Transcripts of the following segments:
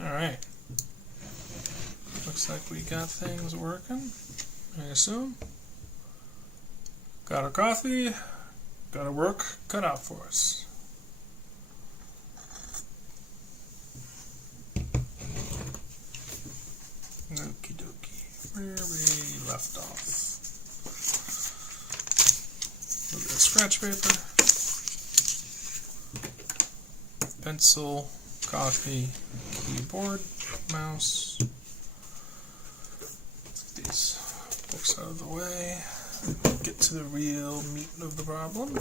Alright. Looks like we got things working, I assume. Got our coffee, got our work cut out for us. Okie dokie, where we left off. A little bit of scratch paper, pencil, coffee, keyboard, mouse. Let's get these books out of the way. Get to the real meat of the problem.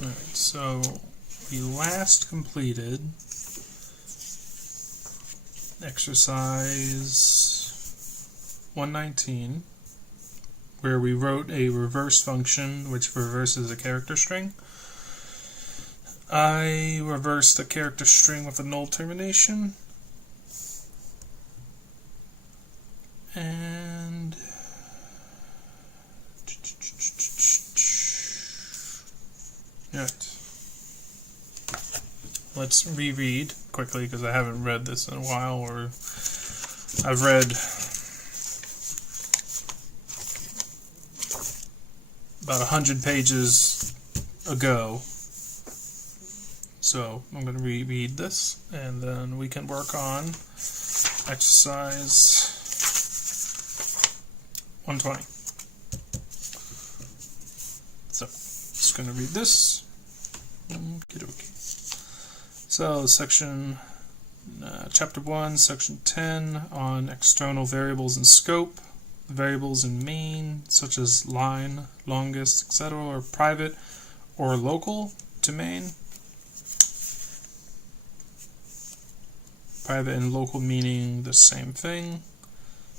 Alright, so we last completed exercise 119, where we wrote a reverse function which reverses a character string. I reversed the character string with a null termination, and let's reread quickly because I haven't read this in a while, or I've read about 100 pages ago. So I'm going to reread this and then we can work on exercise 120. So just going to read this. So section chapter 1, section 10 on external variables in scope. Variables in main, such as line, longest, etc., are private or local to main. Private and local meaning the same thing.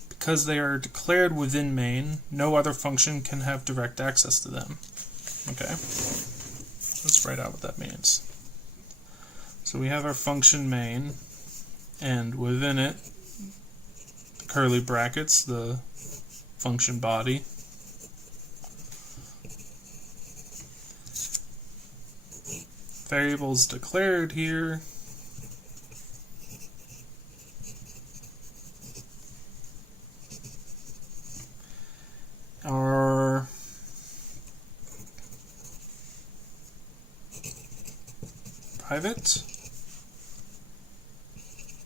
Because they are declared within main, no other function can have direct access to them. Okay, let's write out what that means. So we have our function main, and within it, the curly brackets, the function body. Variables declared here are private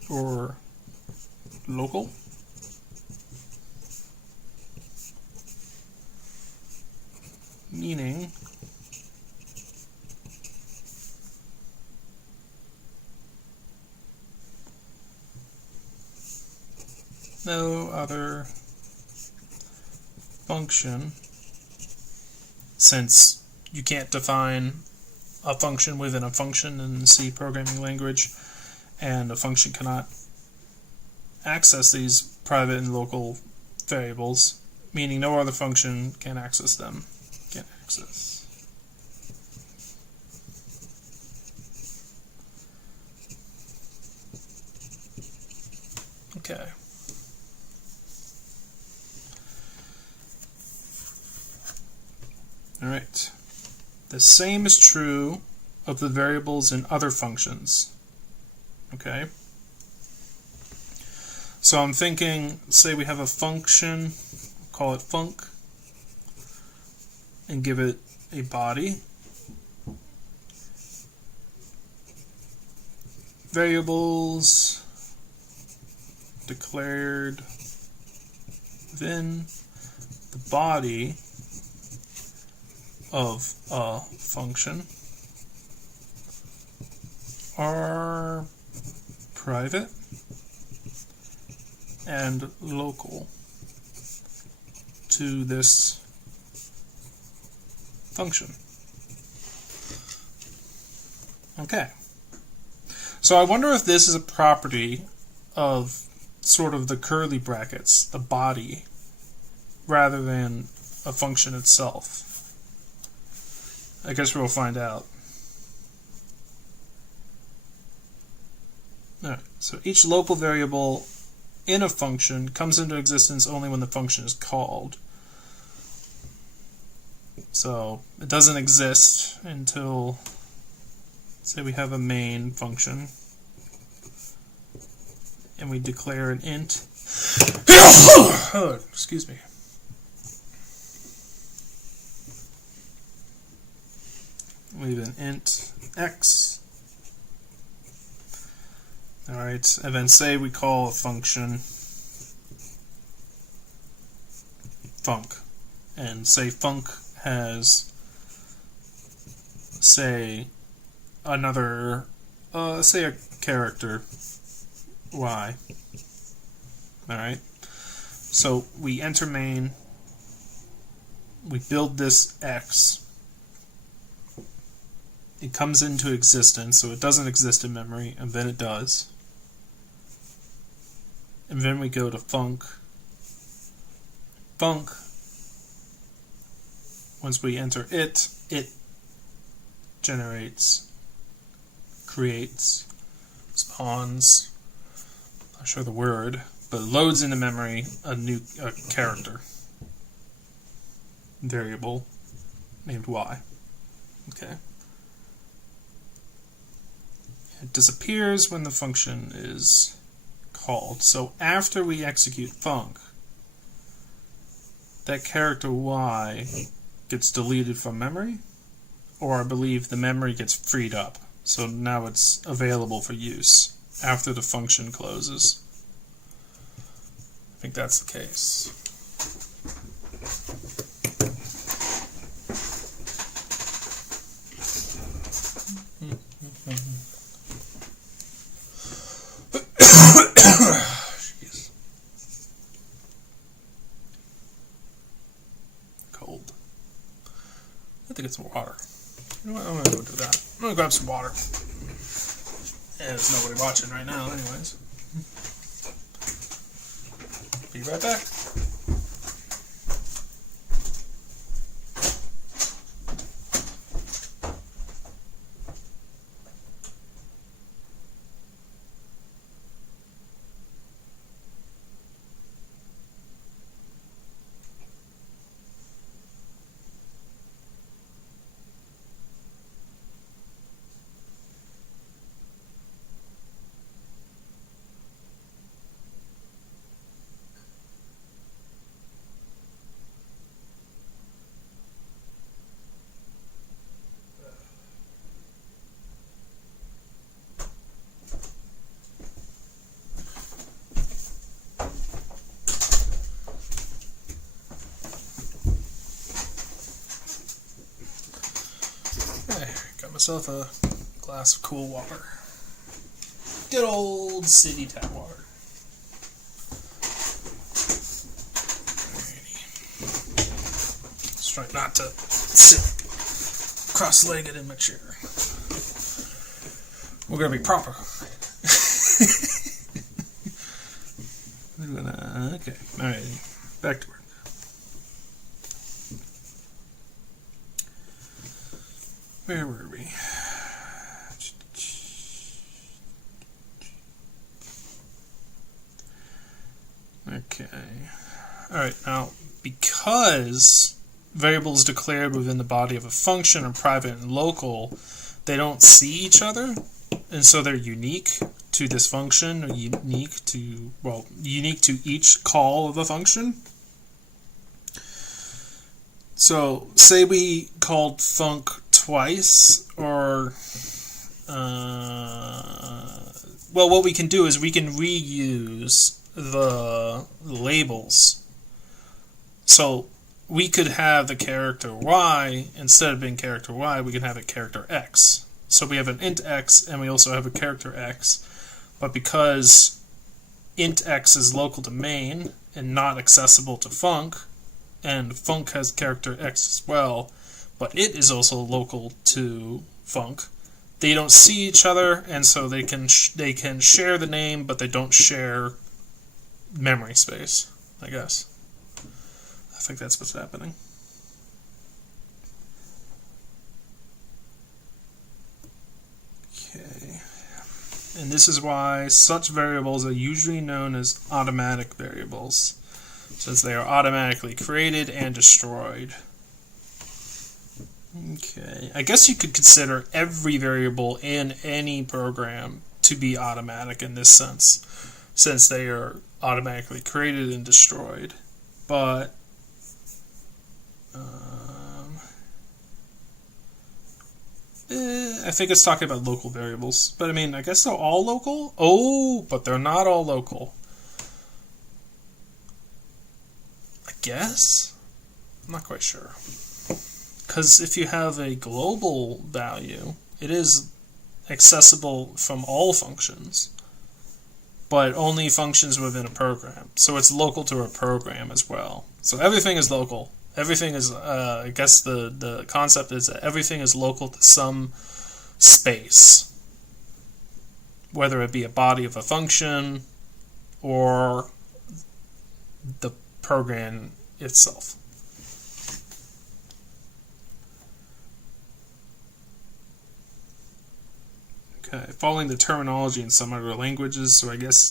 or local. Meaning no other function, since you can't define a function within a function in C programming language, and a function cannot access these private and local variables, meaning no other function can access them. Okay. Alright. The same is true of the variables in other functions. Okay. So I'm thinking, say we have a function, call it func, and give it a body. Variables declared within the body of a function are private and local to this function. Okay. So I wonder if this is a property of sort of the curly brackets, the body, rather than a function itself? I guess we'll find out. Alright, so each local variable in a function comes into existence only when the function is called. So it doesn't exist until, say we have a main function and we declare an int. Oh, excuse me. We have an int x. Alright, and then say we call a function func, and say func has, say, another, say a character y. Alright, so we enter main, we build this x, it comes into existence, so it doesn't exist in memory, and then it does. And then we go to func. Func, once we enter it generates, creates, spawns, not sure the word, but loads into memory a new character variable named y. Okay. It disappears when the function is called. So after we execute func, that character y gets deleted from memory, or I believe the memory gets freed up. So now it's available for use after the function closes. I think that's the case. Jeez. Cold. I have to get some water. You know what? I'm gonna go do that. I'm gonna grab some water. Yeah, there's nobody watching right now, anyways. Be right back. Got myself a glass of cool water. Good old city tap water. Just try not to sit cross-legged in my chair. We're gonna be proper. Okay, alright, back to work. Where were we? Okay. Alright, now, because variables declared within the body of a function are private and local, they don't see each other, and so they're unique to this function, or unique to each call of a function. So, say we called func twice, or well, what we can do is we can reuse the labels. So we could have the character y, instead of being character y, we can have it character x. So we have an int x and we also have a character x, but because int x is local to main and not accessible to func, and func has character x as well, but it is also local to func, they don't see each other, and so they can share the name, but they don't share memory space, I guess. I think that's what's happening. And this is why such variables are usually known as automatic variables, since they are automatically created and destroyed. Okay, I guess you could consider every variable in any program to be automatic in this sense, since they are automatically created and destroyed. But I think it's talking about local variables. But I mean, I guess they're all local? Oh, but they're not all local. I guess? I'm not quite sure. Because if you have a global value, it is accessible from all functions, but only functions within a program. So it's local to a program as well. So everything is local. Everything is, I guess the concept is that everything is local to some space, whether it be a body of a function or the program itself. Okay, following the terminology in some other languages, so I guess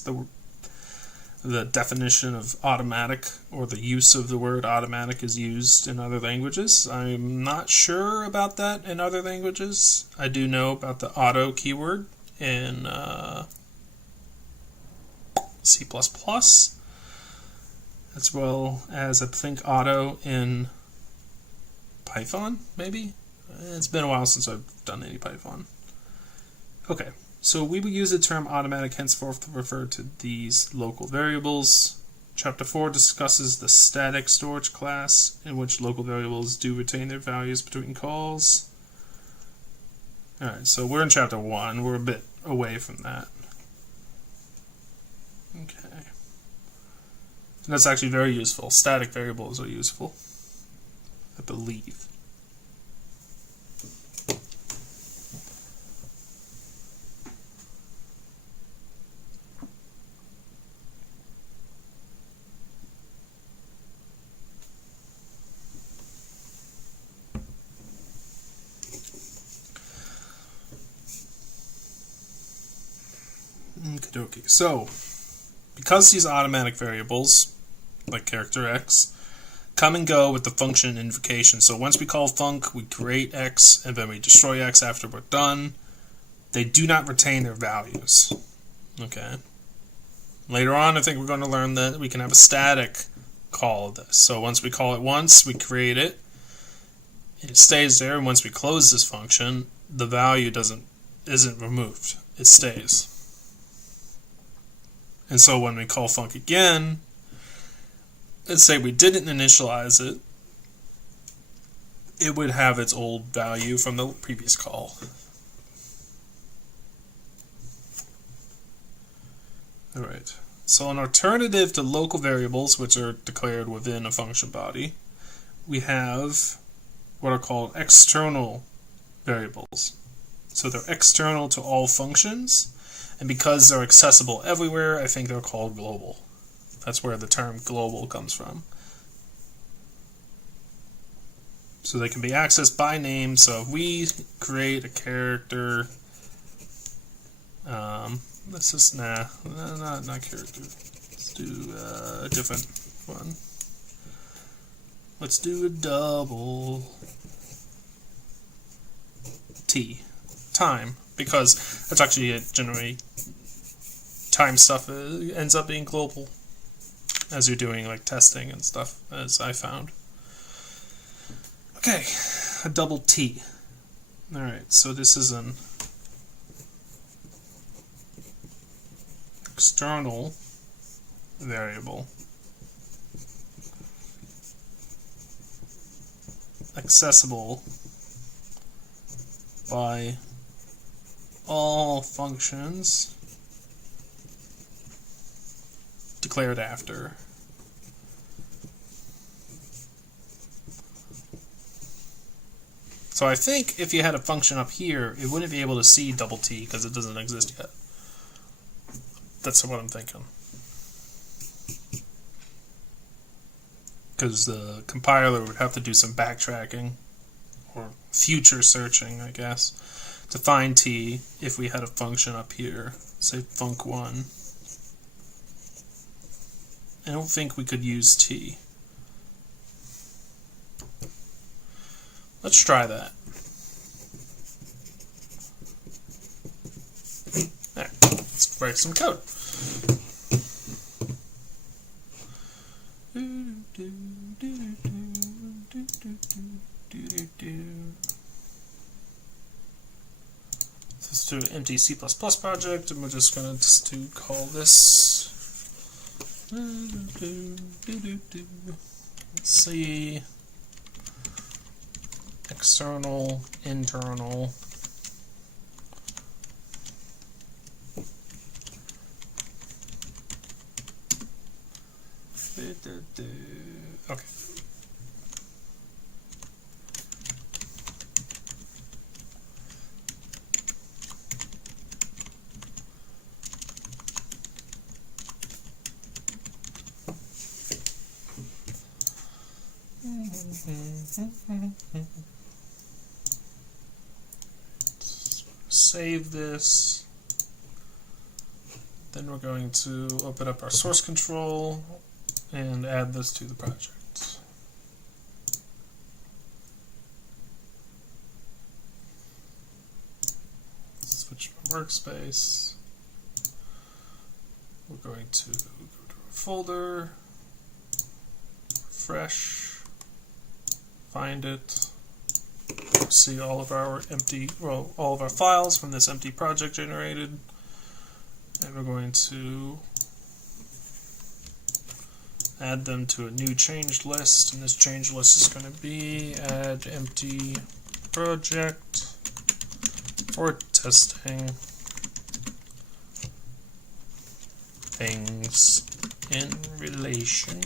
the definition of automatic, or the use of the word automatic, is used in other languages. I'm not sure about that in other languages. I do know about the auto keyword in C++, as well as I think auto in Python, maybe? It's been a while since I've done any Python. Okay, so we will use the term automatic henceforth to refer to these local variables. Chapter 4 discusses the static storage class, in which local variables do retain their values between calls. Alright, so we're in Chapter 1. We're a bit away from that. Okay. And that's actually very useful. Static variables are useful, I believe. Okay, so because these automatic variables, like character x, come and go with the function invocation. So once we call func, we create x, and then we destroy x after we're done. They do not retain their values. Okay. Later on, I think we're going to learn that we can have a static call of this. So once we call it once, we create it, and it stays there. And once we close this function, the value isn't removed. It stays. And so when we call func again, let's say we didn't initialize it, it would have its old value from the previous call. Alright, so an alternative to local variables, which are declared within a function body, we have what are called external variables. So they're external to all functions, and because they're accessible everywhere, I think they're called global. That's where the term global comes from. So they can be accessed by name. So if we create a character, let's just, not character. Let's do a different one. Let's do a double T, time, because that's actually generally time stuff ends up being global as you're doing like testing and stuff, as I found. Okay, a double T. Alright, so this is an external variable accessible by all functions declared after. So I think if you had a function up here, it wouldn't be able to see double T because it doesn't exist yet. That's what I'm thinking. Because the compiler would have to do some backtracking or future searching, I guess, define t if we had a function up here, say func1. I don't think we could use t. Let's try that. There, let's write some code. Let's do an empty C++ project, and we're just going to call this. Let's see. External, internal. Okay. Save this. Then we're going to open up our source control and add this to the project. Switch my workspace. We're going to go to our folder, refresh, find it, see all of our all of our files from this empty project generated, and we're going to add them to a new changed list, and this changed list is going to be add empty project for testing things in relation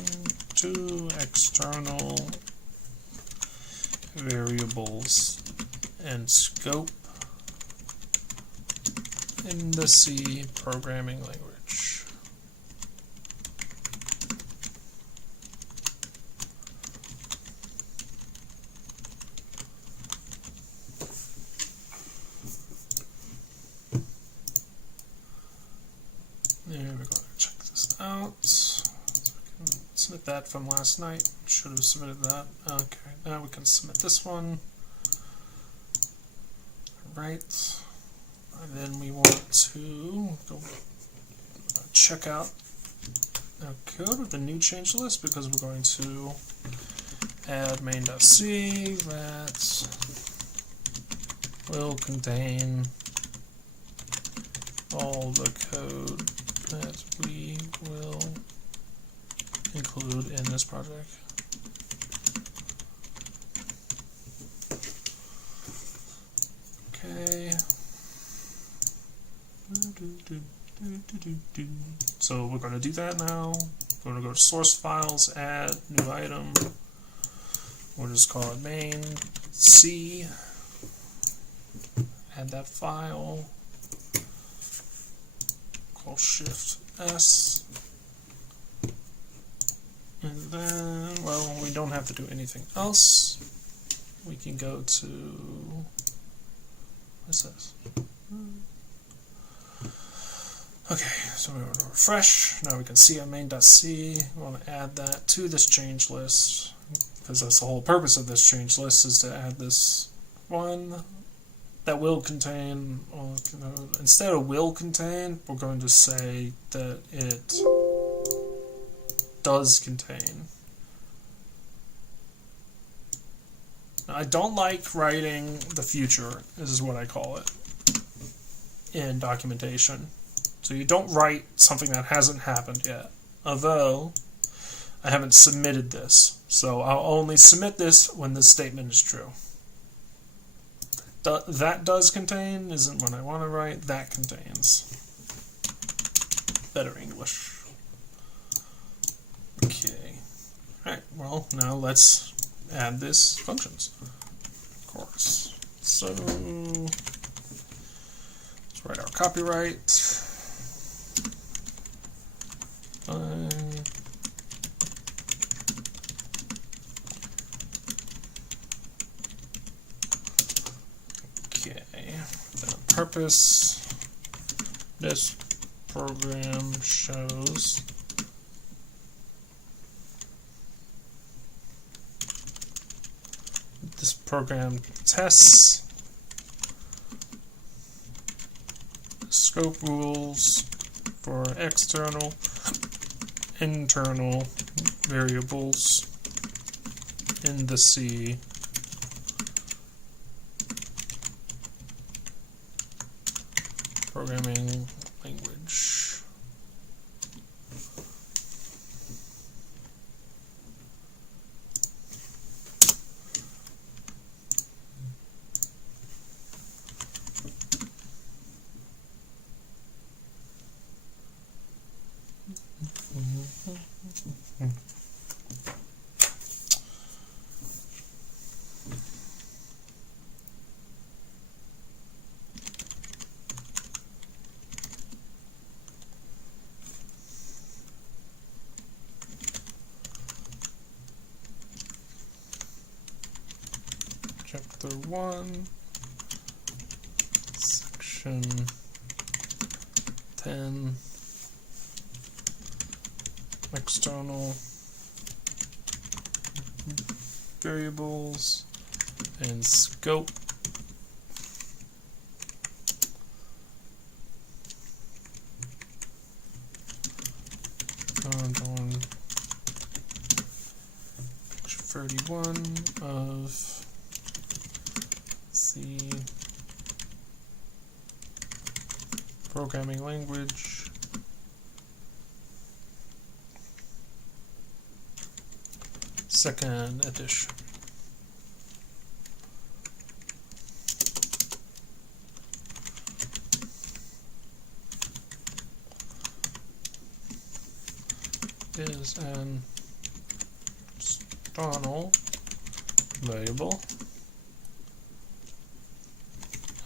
to external variables and scope in the C programming language. There, we're going to check this out. So we can submit that from last night. Should have submitted that. Okay, now we can submit this one. Right. And then we want to go check out our code with the new change list, because we're going to add main.c that will contain all the code that we will include in this project. Okay. So we're going to do that now. We're going to go to source files, add new item. We'll just call it main C. Add that file. Call Shift S. And then, well, we don't have to do anything else. We can go to, what's this? Okay, so we're going to refresh. Now we can see our main.c. We want to add that to this change list, because that's the whole purpose of this change list, is to add this one that will contain, or, instead of will contain, we're going to say that it does contain. Now, I don't like writing the future, this is what I call it, in documentation. So you don't write something that hasn't happened yet. Although, I haven't submitted this. So I'll only submit this when this statement is true. That does contain isn't what I want to write. That contains. Better English. Okay. Alright, well, now let's add this functions. Of course. So, let's write our copyright. Okay, purpose, this program shows this program tests scope rules for external, internal variables in the C programming language. Chapter 1, Section 10, external variables and scope. On page 31 of C programming language. Second edition. Is an external variable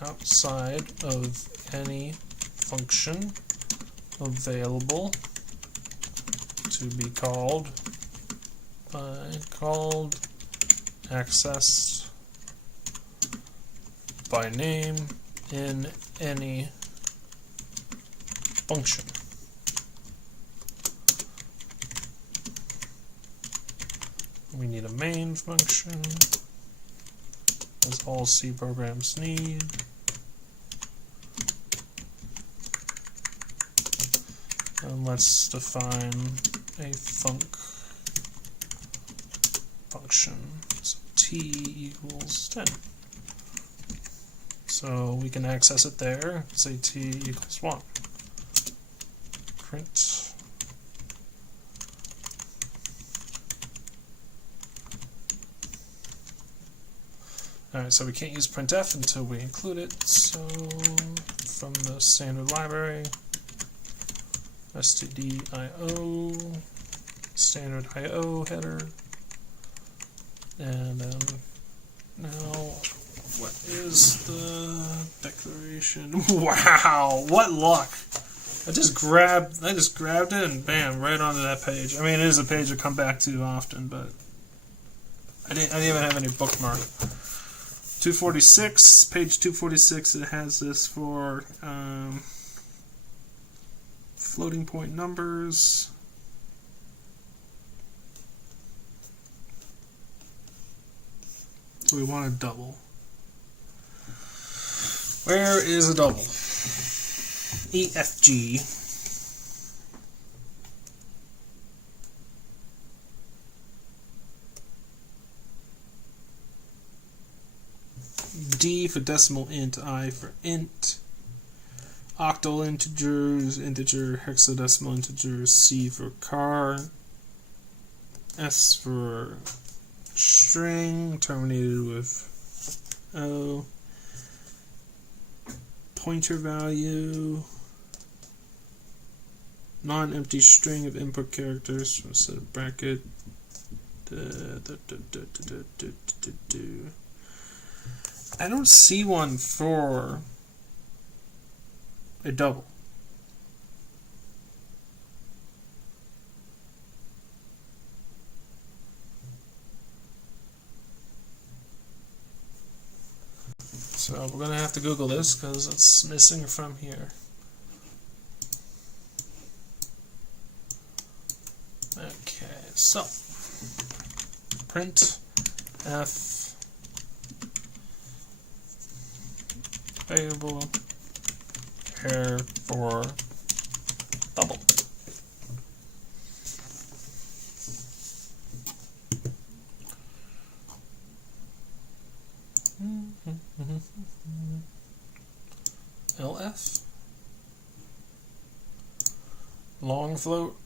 outside of any function available to be called accessed by name in any function. We need a main function, as all C programs need. And let's define a function. So t equals 10. So we can access it there. Say t equals 1. Print. Alright, so we can't use printf until we include it. So from the standard library, stdio, standard IO header, and then now what is the declaration? Wow, what luck! I just grabbed it and bam, right onto that page. I mean, it is a page I come back to often, but I didn't even have any bookmark. 246, page 246. It has this for floating point numbers. So we want a double. Where is a double? EFG. D for decimal int, I for int, octal integers, integer, hexadecimal integers, C for char, S for string, terminated with O, pointer value, non-empty string of input characters from a set of bracket. I don't see one for a double. So So we're going to have to Google this because it's missing from here. Okay, so print f variable pair for double. LF long float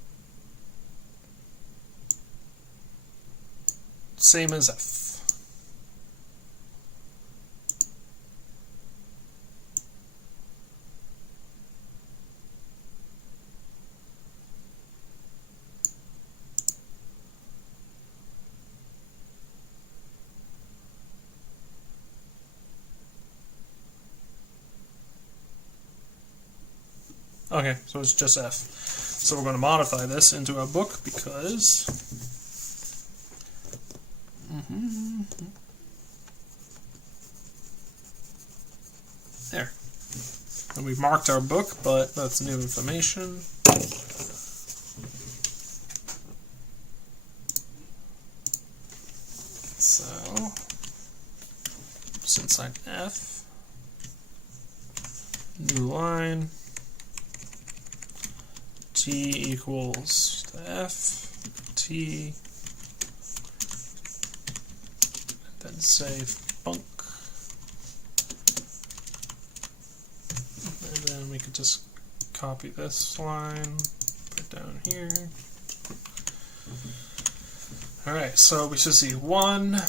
same as F. Okay, so it's just F. So we're going to modify this into a book because there. And we've marked our book, but that's new information. So it's inside F. New line. T equals to F, T, and then say func, and then we could just copy this line, put it down here. Alright, so we should see 1, then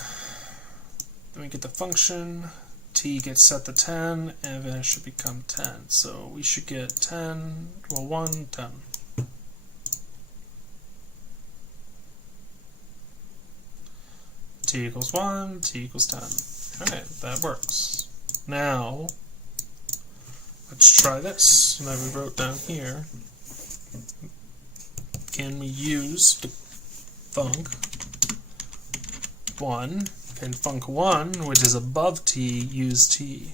we get the function, T gets set to 10, and then it should become 10. So we should get 10, well 1, 10. T equals 1, T equals 10. Alright, that works. Now, let's try this that we wrote down here. Can we use the func 1? Can func 1, which is above T, use T?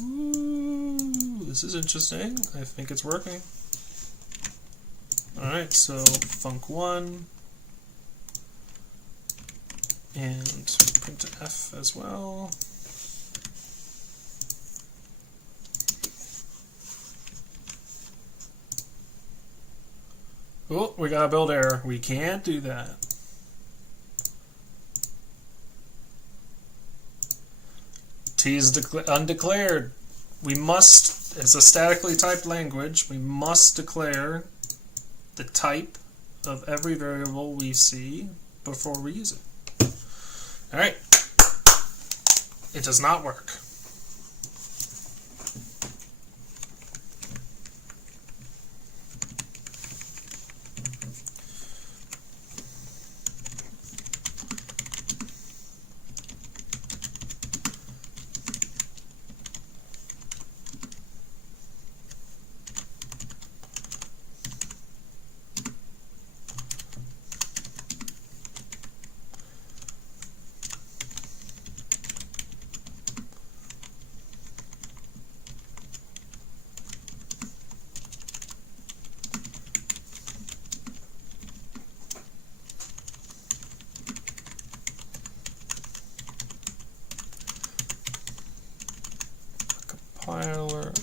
Ooh, this is interesting. I think it's working. Alright, so func 1 and printf as well. Oh, we got a build error. We can't do that. T is undeclared. We must, as a statically typed language, we must declare the type of every variable we see before we use it. Alright. It does not work.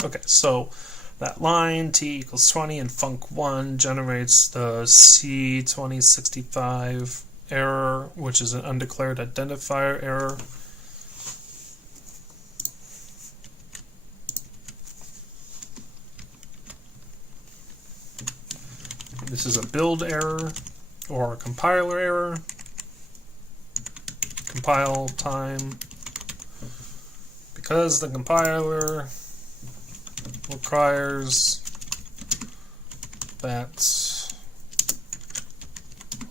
Okay, so that line T equals 20 and func 1 generates the C2065 error, which is an undeclared identifier error. This is a build error or a compiler error. Compile time. Because the compiler requires that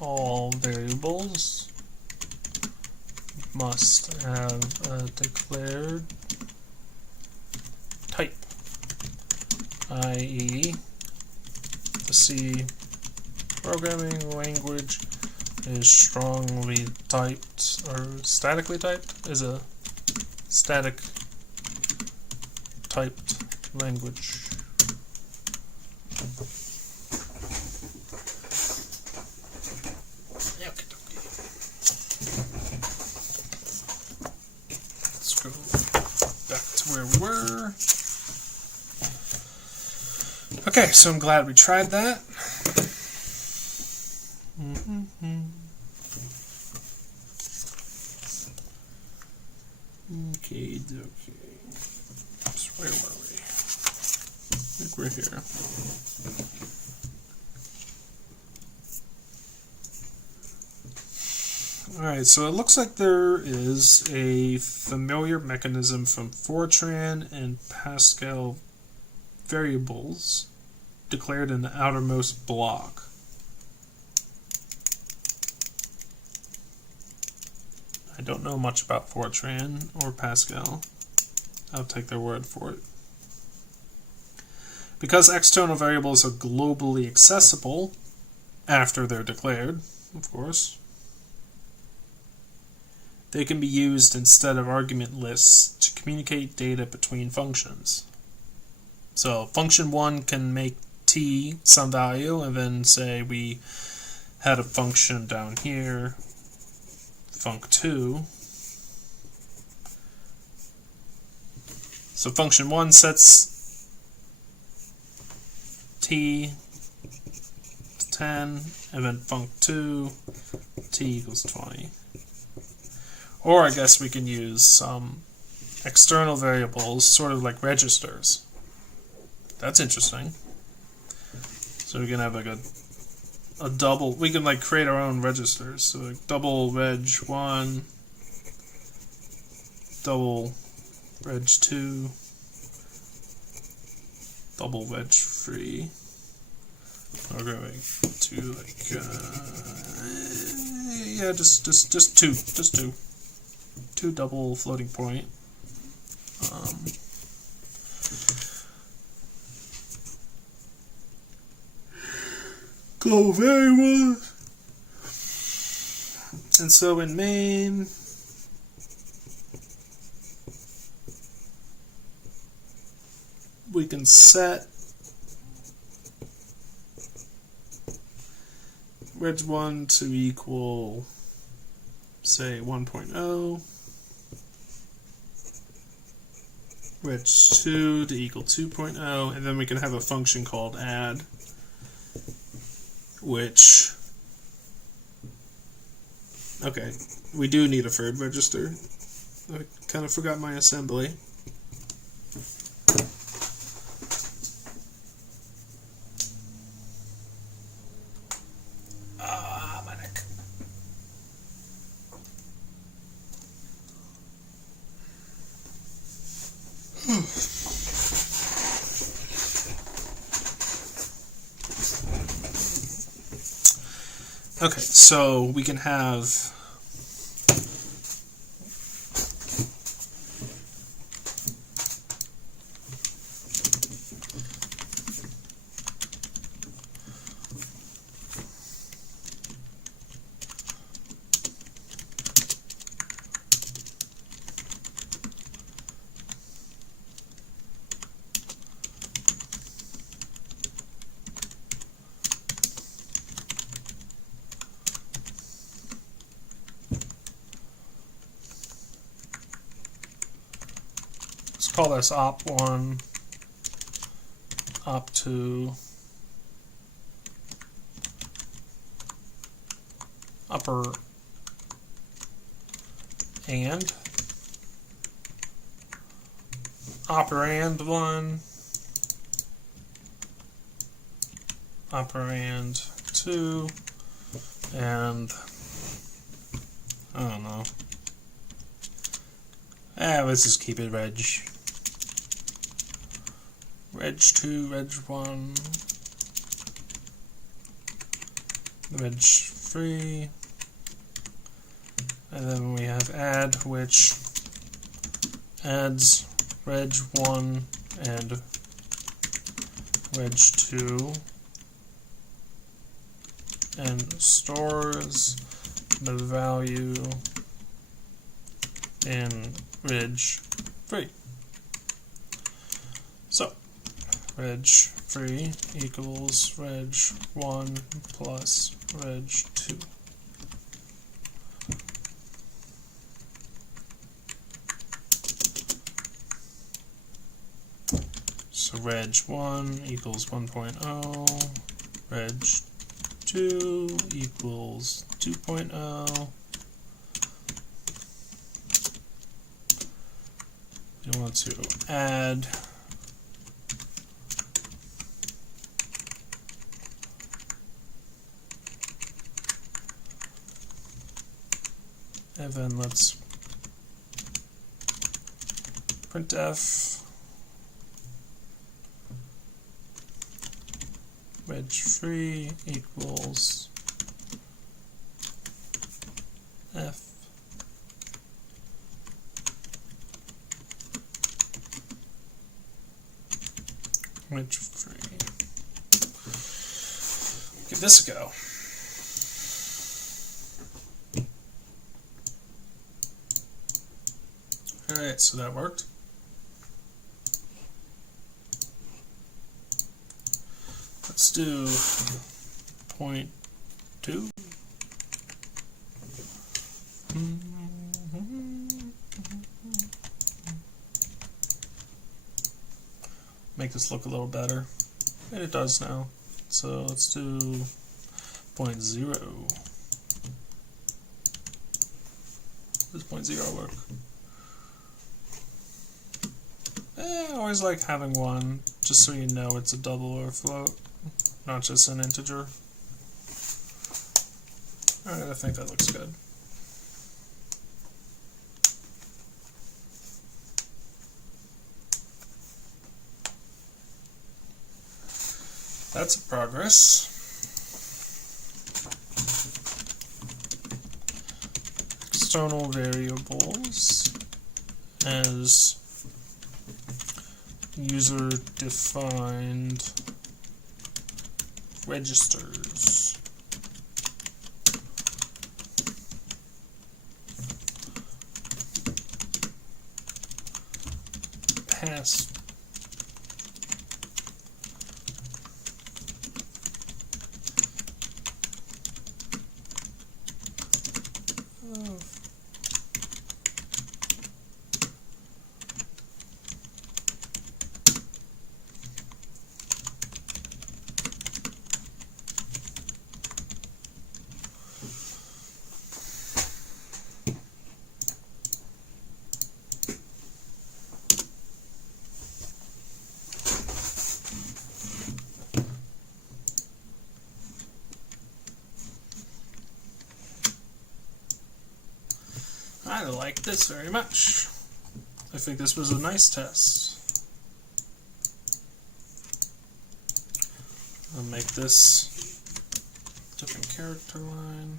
all variables must have a declared type, i.e. the C programming language is strongly typed or statically typed, is a static typed language. Let's go back to where we were. Okay, so I'm glad we tried that. Okay. So where were we? I think we're here. Alright, so it looks like there is a familiar mechanism from Fortran and Pascal variables declared in the outermost block. I don't know much about Fortran or Pascal. I'll take their word for it. Because external variables are globally accessible after they're declared, of course, they can be used instead of argument lists to communicate data between functions. So function 1 can make t some value, and then say we had a function down here, func2. So function 1 sets t to 10, and then func2 t equals 20. Or I guess we can use some external variables, sort of like registers. That's interesting. So we can have like a double, we can like create our own registers. So like double reg1, double reg2, double reg3. We're going to like yeah, just two. Two double floating point. Go very well. And so in main, we can set reg1 to equal, say, 1.0, reg2 to equal 2.0, and then we can have a function called add, which, okay, we do need a third register. I kind of forgot my assembly. My neck. Okay, so we can have call this op1, op2, upper and, operand 1, operand 2, and I don't know. Let's just keep it reg. Reg2, reg1, reg3, and then we have add, which adds reg1 and reg2 and stores the value in reg3. So reg3 equals reg1 plus reg2. So reg1 equals 1.0, reg2 equals 2.0. We want to add and then let's printf reg3 equals f reg3. Give this a go. Alright, so that worked. Let's do 0.2. Make this look a little better. And it does now. So let's do 0.0. Does 0.0 work? I always like having one, just so you know it's a double or a float, not just an integer. Alright, I think that looks good. That's a progress. External variables as user-defined registers. Pass I like this very much. I think this was a nice test. I'll make this different character line.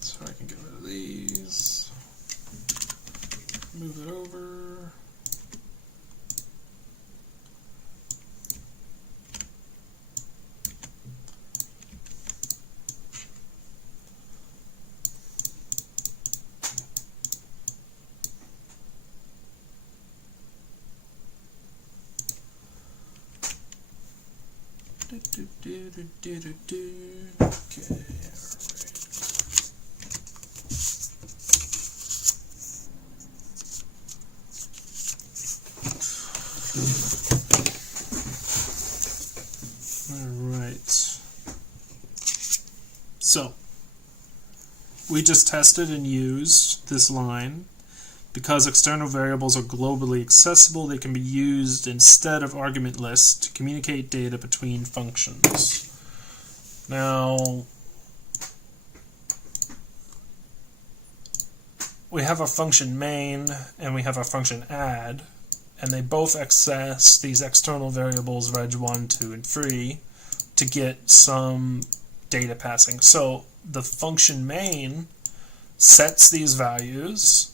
So I can get rid of these. Move it over. Okay, alright. So, we just tested and used this line. Because external variables are globally accessible, they can be used instead of argument lists to communicate data between functions. Now, we have a function main and we have a function add, and they both access these external variables reg1, 2, and 3 to get some data passing. So the function main sets these values,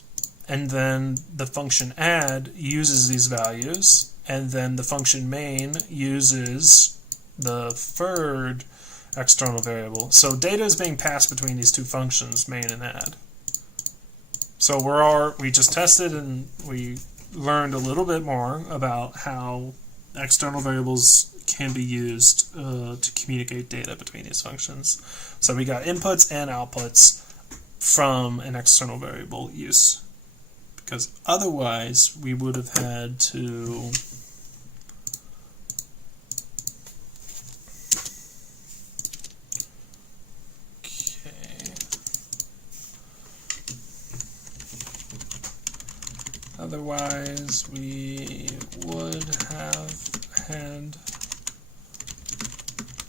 and then the function add uses these values, and then the function main uses the third external variable. So data is being passed between these two functions, main and add. So we just tested and we learned a little bit more about how external variables can be used to communicate data between these functions. So we got inputs and outputs from an external variable use, because otherwise we would have had to Otherwise, we would have had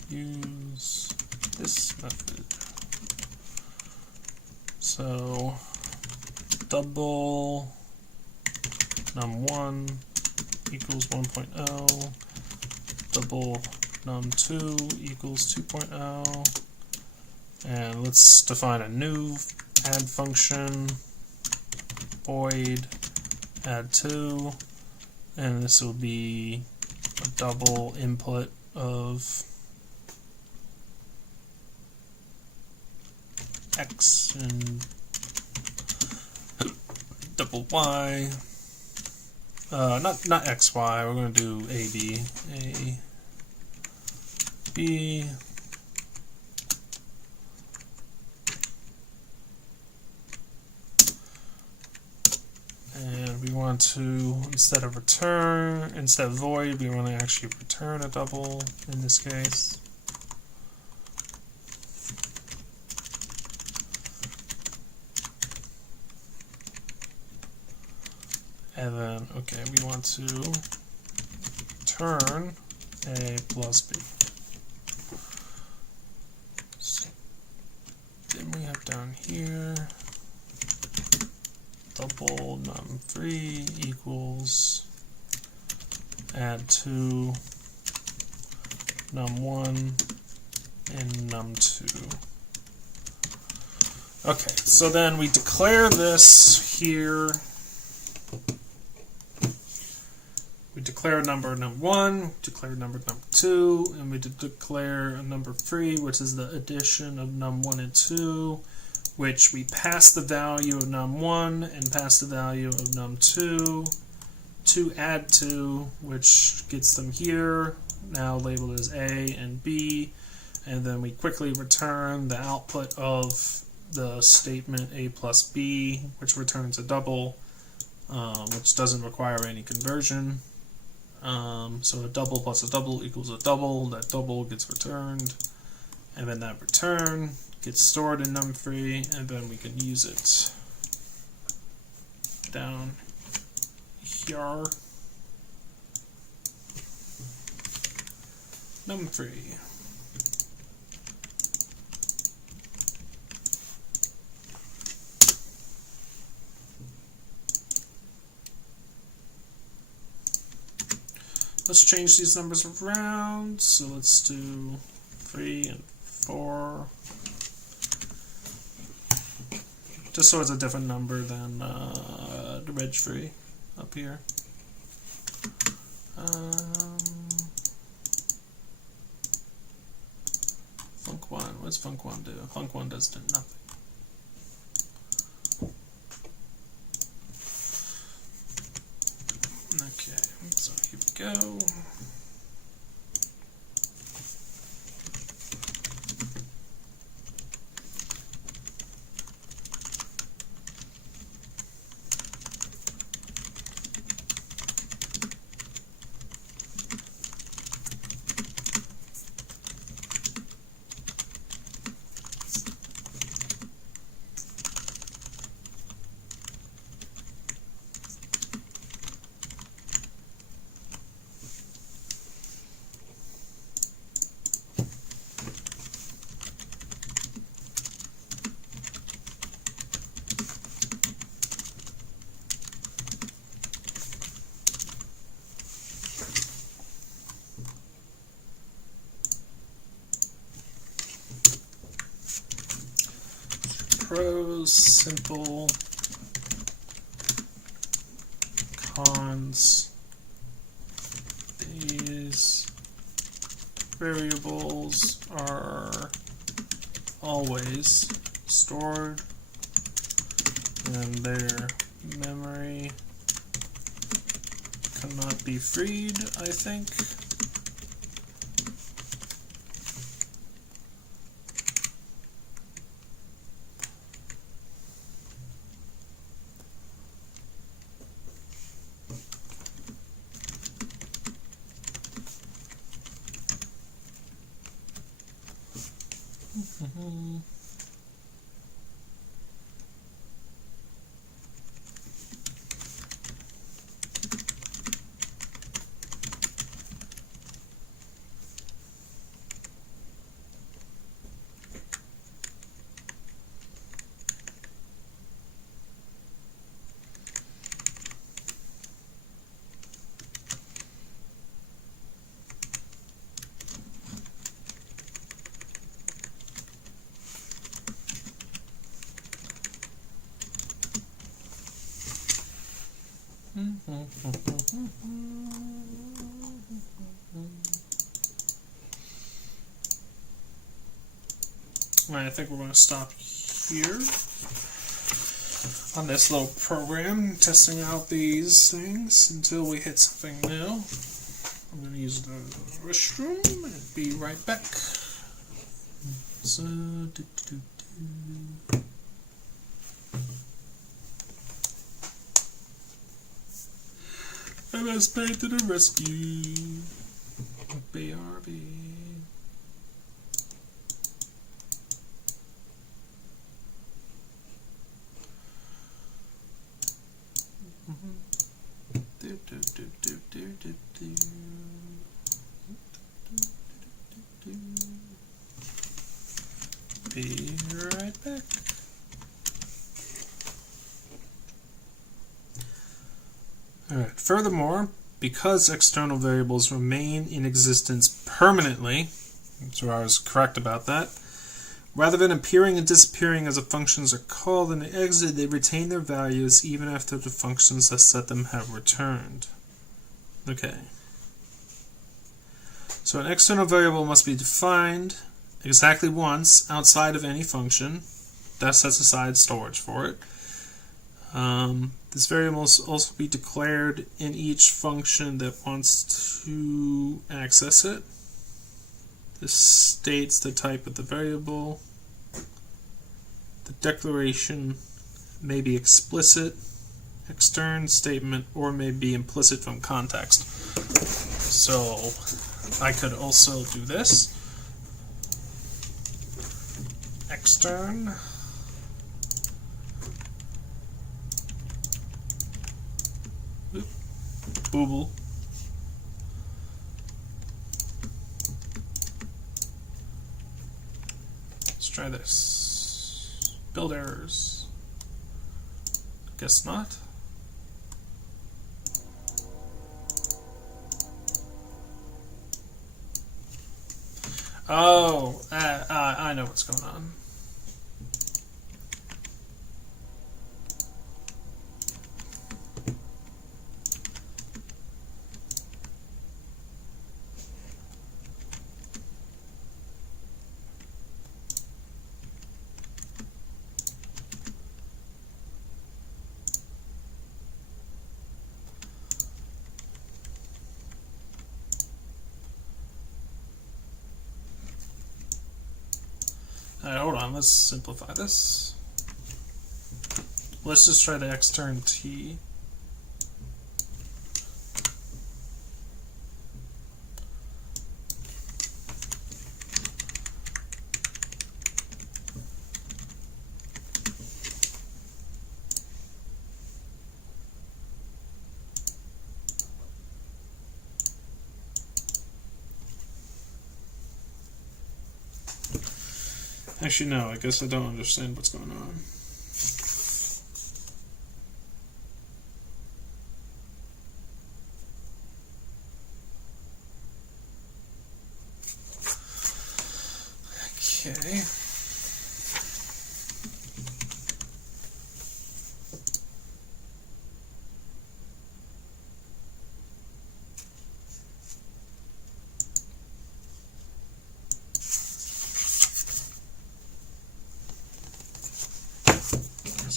use this method. So double num1 equals 1.0, double num2 equals 2.0, and let's define a new add function, void add2, and this will be a double input of x and double y. Not xy. We're going to do a b, and we want to, instead of void, we want to actually return a double in this case. And then, okay, we want to return a plus b. So then we have down here double num3 equals add2 num1 and num2. Okay, so then we declare this here. We declare a number num1, declare a number num2, and we declare a number 3, which is the addition of num1 and 2, which we pass the value of num1 and pass the value of num2 to add 2, which gets them here, now labeled as A and B, and then we quickly return the output of the statement A plus B, which returns a double, which doesn't require any conversion. So a double plus a double equals a double. That double gets returned, and then that return gets stored in num3, and then we can use it down here. Num3. Let's change these numbers around. So let's do 3 and 4. Just so it's a different number than the reg3 up here. Func1, what does func1 do? Func1 does nothing. Okay, so here we go. Pros, simple, cons, these, variables are always stored and their memory cannot be freed, I think. Alright, I think we're going to stop here on this little program, testing out these things until we hit something new. I'm going to use the restroom and be right back. So, MS Paint to the rescue. BRB. Be right back. Alright, furthermore, because external variables remain in existence permanently, so I was correct about that, rather than appearing and disappearing as the functions are called and they exit, they retain their values even after the functions that set them have returned. Okay. So an external variable must be defined exactly once outside of any function. That sets aside storage for it. This variable must also be declared in each function that wants to access it. This states the type of the variable. The declaration may be explicit, extern statement, or may be implicit from context. So I could also do this. Extern. Booble. Let's try this. Build errors. Guess not. Oh, I know what's going on. Alright, hold on, let's simplify this. Let's just try to extern t. Actually, no, I guess I don't understand what's going on. Okay.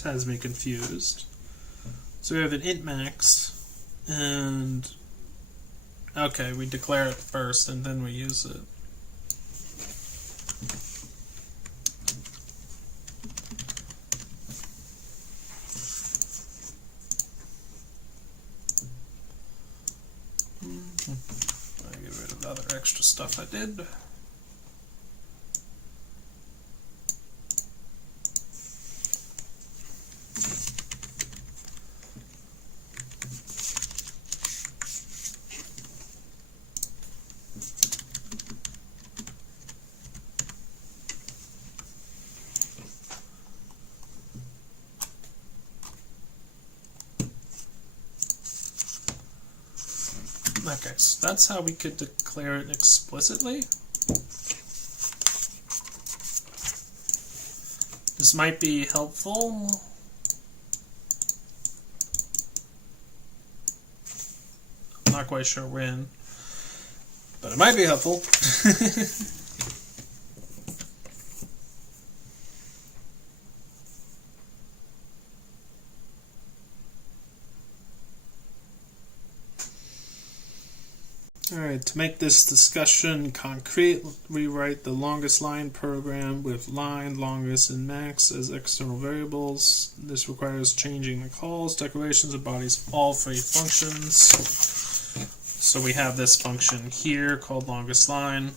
has me confused. So we have an int max, and okay, we declare it first and then we use it. I get rid of the other extra stuff I did. Okay, so that's how we could declare it explicitly. This might be helpful. I'm not quite sure when, but it might be helpful. Alright, to make this discussion concrete, rewrite the longest line program with line, longest, and max as external variables. This requires changing the calls, declarations, and bodies of all three functions. So we have this function here called longest line.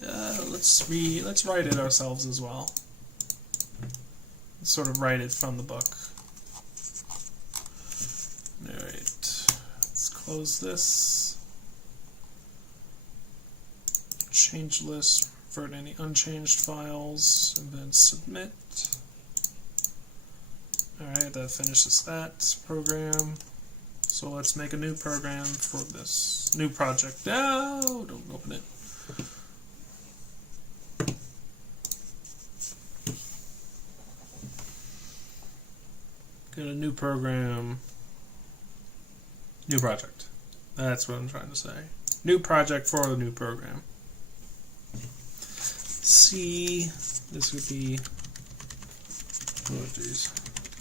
Let's write it ourselves as well. Let's sort of write it from the book. Alright, let's close this. Change list, revert any unchanged files, and then submit. Alright, that finishes that program. So let's make a new program for this new project. No, don't open it. Get a new program. New project. That's what I'm trying to say. New project for a new program. C, this would be, oh geez,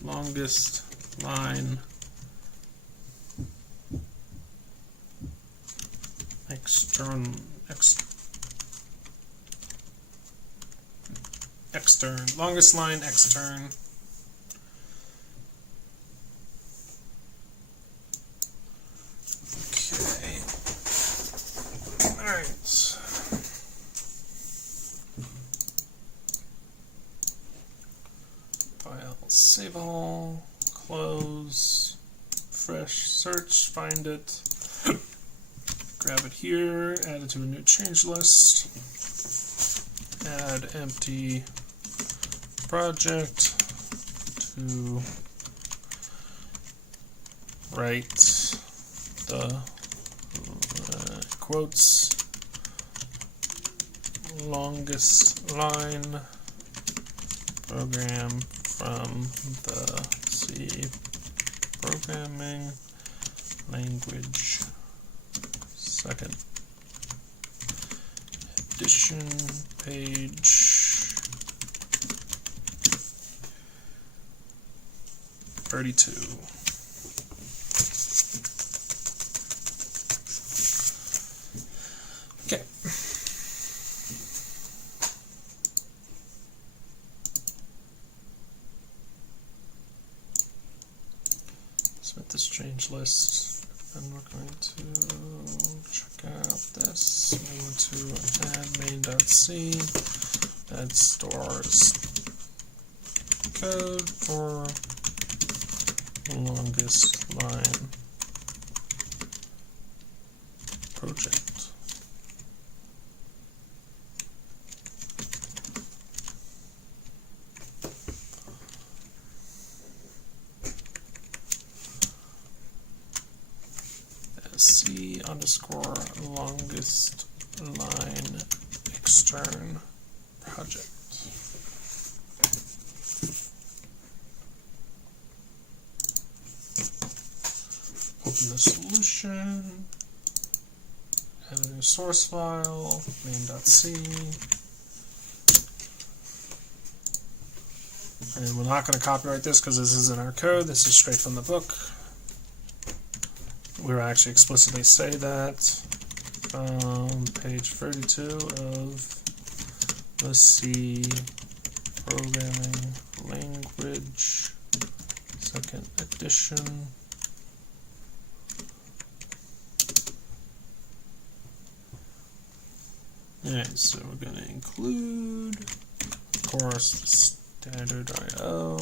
longest line longest line extern. Save all, close, fresh search, find it, grab it here, add it to a new change list, add empty project to write the quotes longest line program from the C programming language. Second edition page 32. Okay. Submit this change list, and we're going to check out this. We want to add main.c that stores code for longest line project. C underscore longest line extern project. Open the solution, add a new source file, main.c, And we're not going to copyright this because this isn't our code. This is straight from the book. We'll actually explicitly say that on page 32 of the C programming language, second edition. Alright, so we're going to include, of course, standard IO.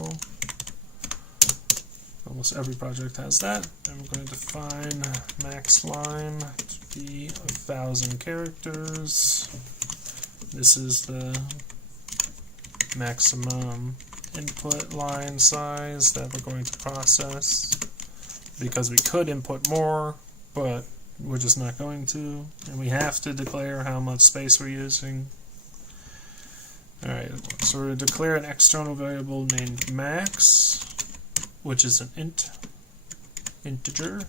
Almost every project has that. And we're going to define max line to be 1,000 characters. This is the maximum input line size that we're going to process, because we could input more, but we're just not going to, and we have to declare how much space we're using. Alright, so we're going to declare an external variable named max, which is an integer.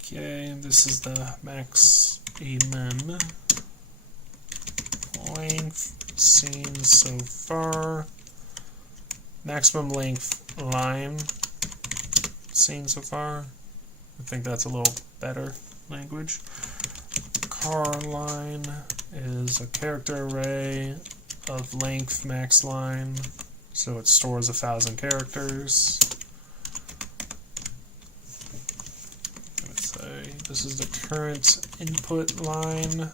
Okay, this is the max amen length seen so far. Maximum length line seen so far. I think that's a little better language. Car line is a character array of length max line, so it stores 1,000 characters. Let's say this is the current input line,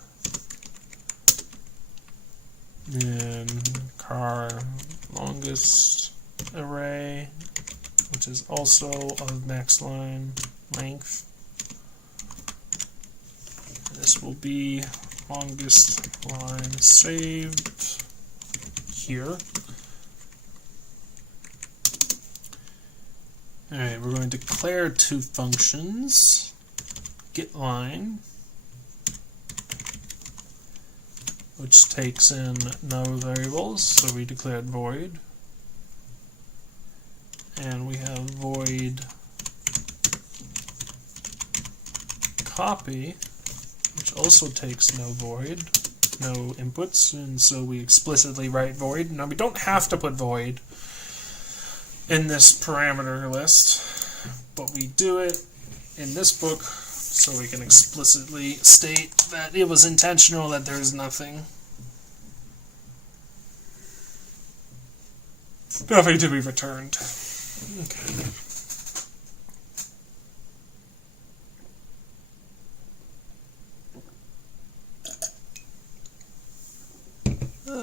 and car longest array, which is also of max line length. This will be longest line saved here. Alright, we're going to declare two functions. GetLine, which takes in no variables, so we declared void. And we have void copy, which also takes no void, no inputs, and so we explicitly write void. Now we don't have to put void in this parameter list, but we do it in this book so we can explicitly state that it was intentional, that there is nothing to be returned. Okay.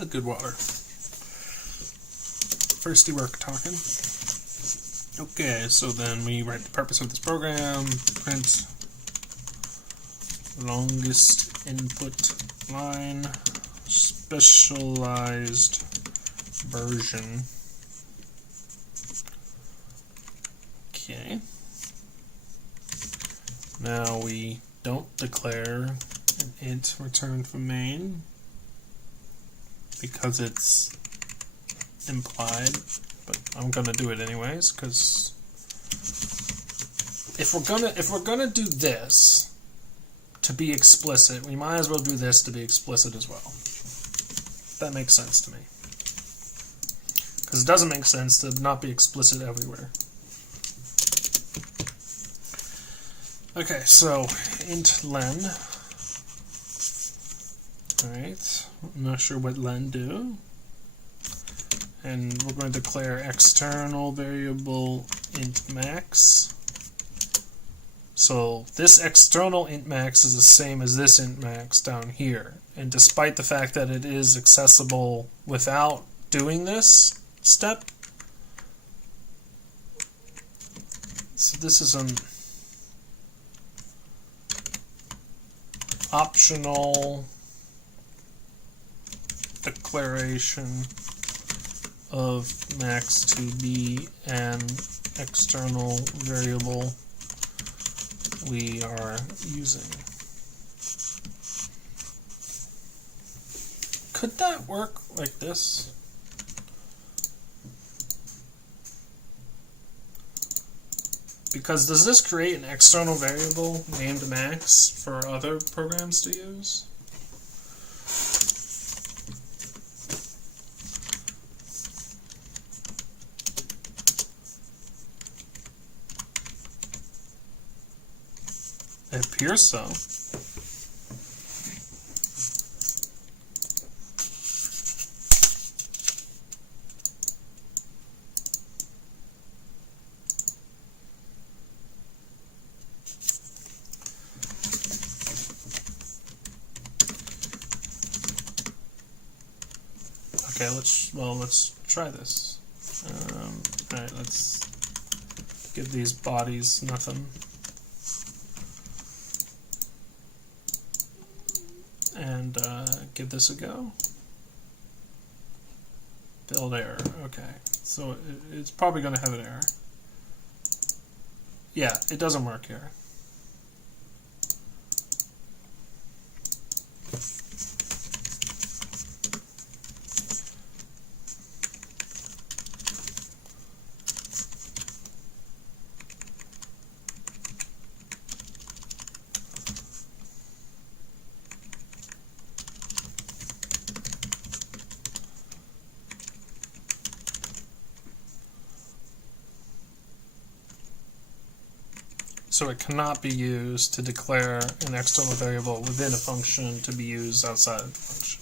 Good water. Thirsty work talking. Okay, so then we write the purpose of this program. Print longest input line, specialized version. Okay. Now we don't declare an int returned from main because it's implied, but I'm gonna do it anyways, because if we're gonna do this to be explicit, we might as well do this to be explicit as well. That makes sense to me, because it doesn't make sense to not be explicit everywhere. Okay, so int len. Alright, I'm not sure what len do. And we're going to declare external variable int max. So this external int max is the same as this int max down here. And despite the fact that it is accessible without doing this step, so this is an optional declaration of max to be an external variable we are using. Could that work like this? Because does this create an external variable named max for other programs to use? It appears so. Okay, let's try this. Alright, let's give these bodies nothing. And give this a go. Build error. Okay, so it's probably going to have an error. Yeah, it doesn't work here. So it cannot be used to declare an external variable within a function to be used outside of the function.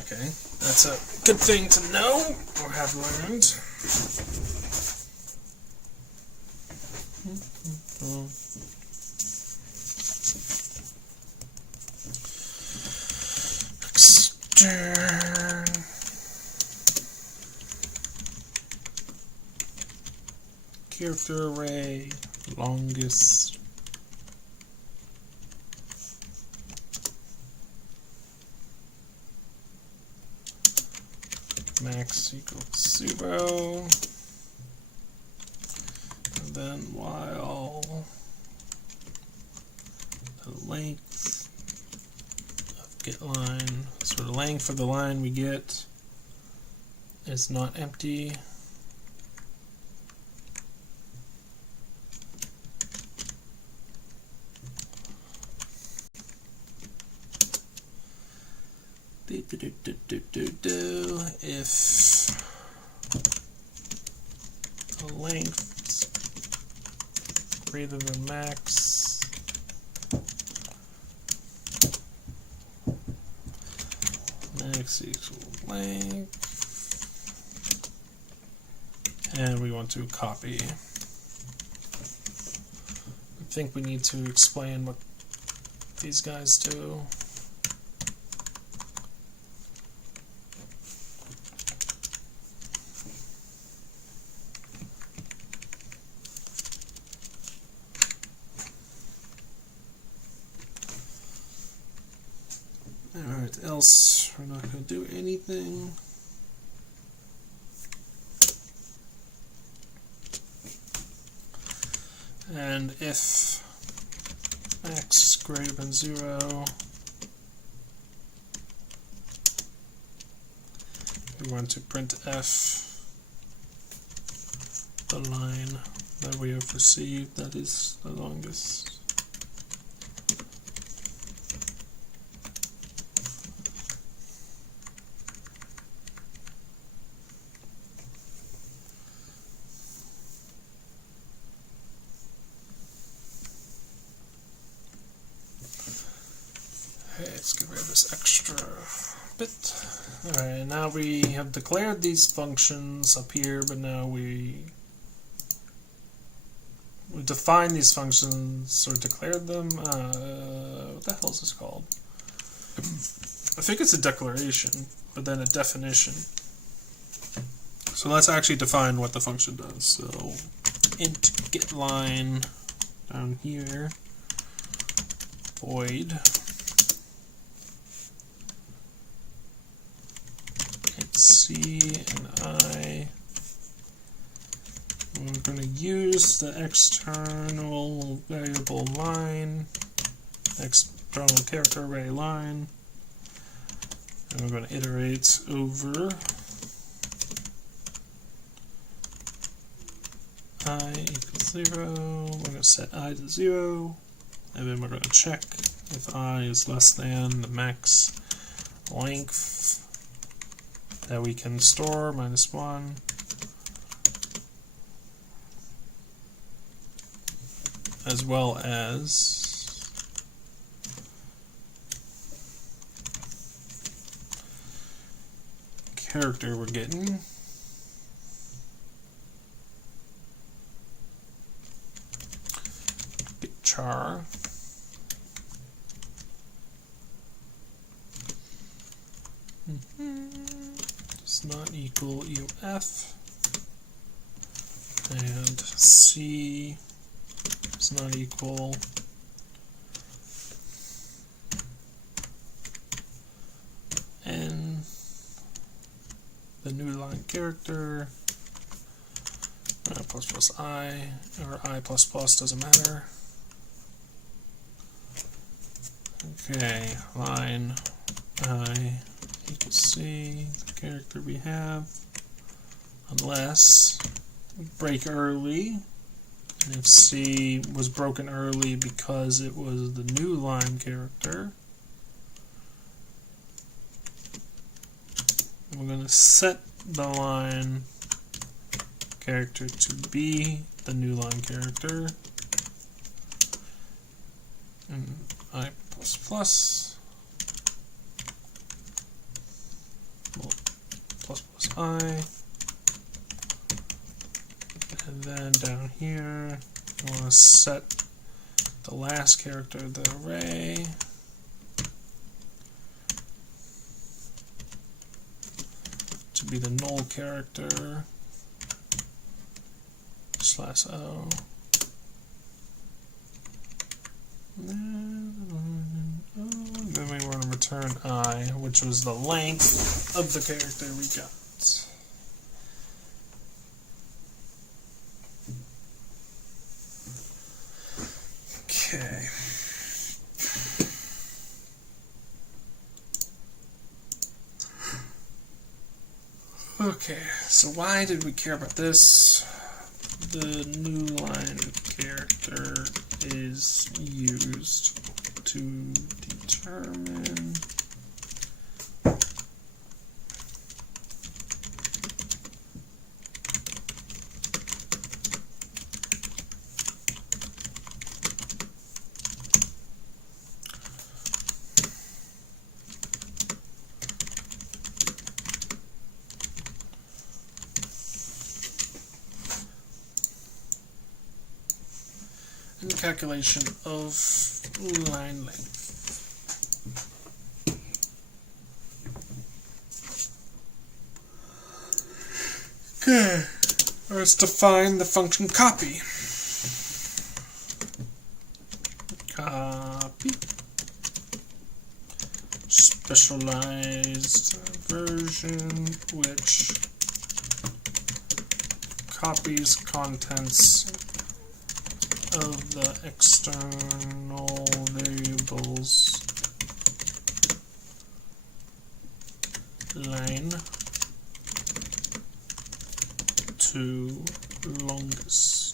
Okay, that's a good thing to know or have learned. Character array, longest. Max equals 0. And then while the length of get line, so the length of the line we get is not empty. If the length greater than max, max equals length, and we want to copy. I think we need to explain what these guys do. Alright, else we're not going to do anything. And if max is greater than 0, we want to print f the line that we have received, that is the longest. Okay, let's get rid of this extra bit. Alright, now we have declared these functions up here, but now we define these functions or declared them. What the hell is this called? I think it's a declaration, but then a definition. So let's actually define what the function does. So int getLine down here, void int c and I We're going to use the external variable line, external character array line, and we're going to iterate over I equals 0. We're going to set I to 0, and then we're going to check if I is less than the max length that we can store, -1. As well as character we're getting. Char. Does not equal UF. And C does not equal N, the new line character, plus I, or I plus doesn't matter. Okay, line I equals C, the character we have, unless we break early. And if C was broken early because it was the new line character, we're going to set the line character to be the new line character, and I plus I. And then down here, we want to set the last character of the array to be the null character /O. Then we want to return I, which was the length of the character we got. Okay. Okay, so why did we care about this? The new line character is used to determine and calculation of line length. Okay, let's define the function copy. Copy. Specialized version which copies contents of the external variables line to longest.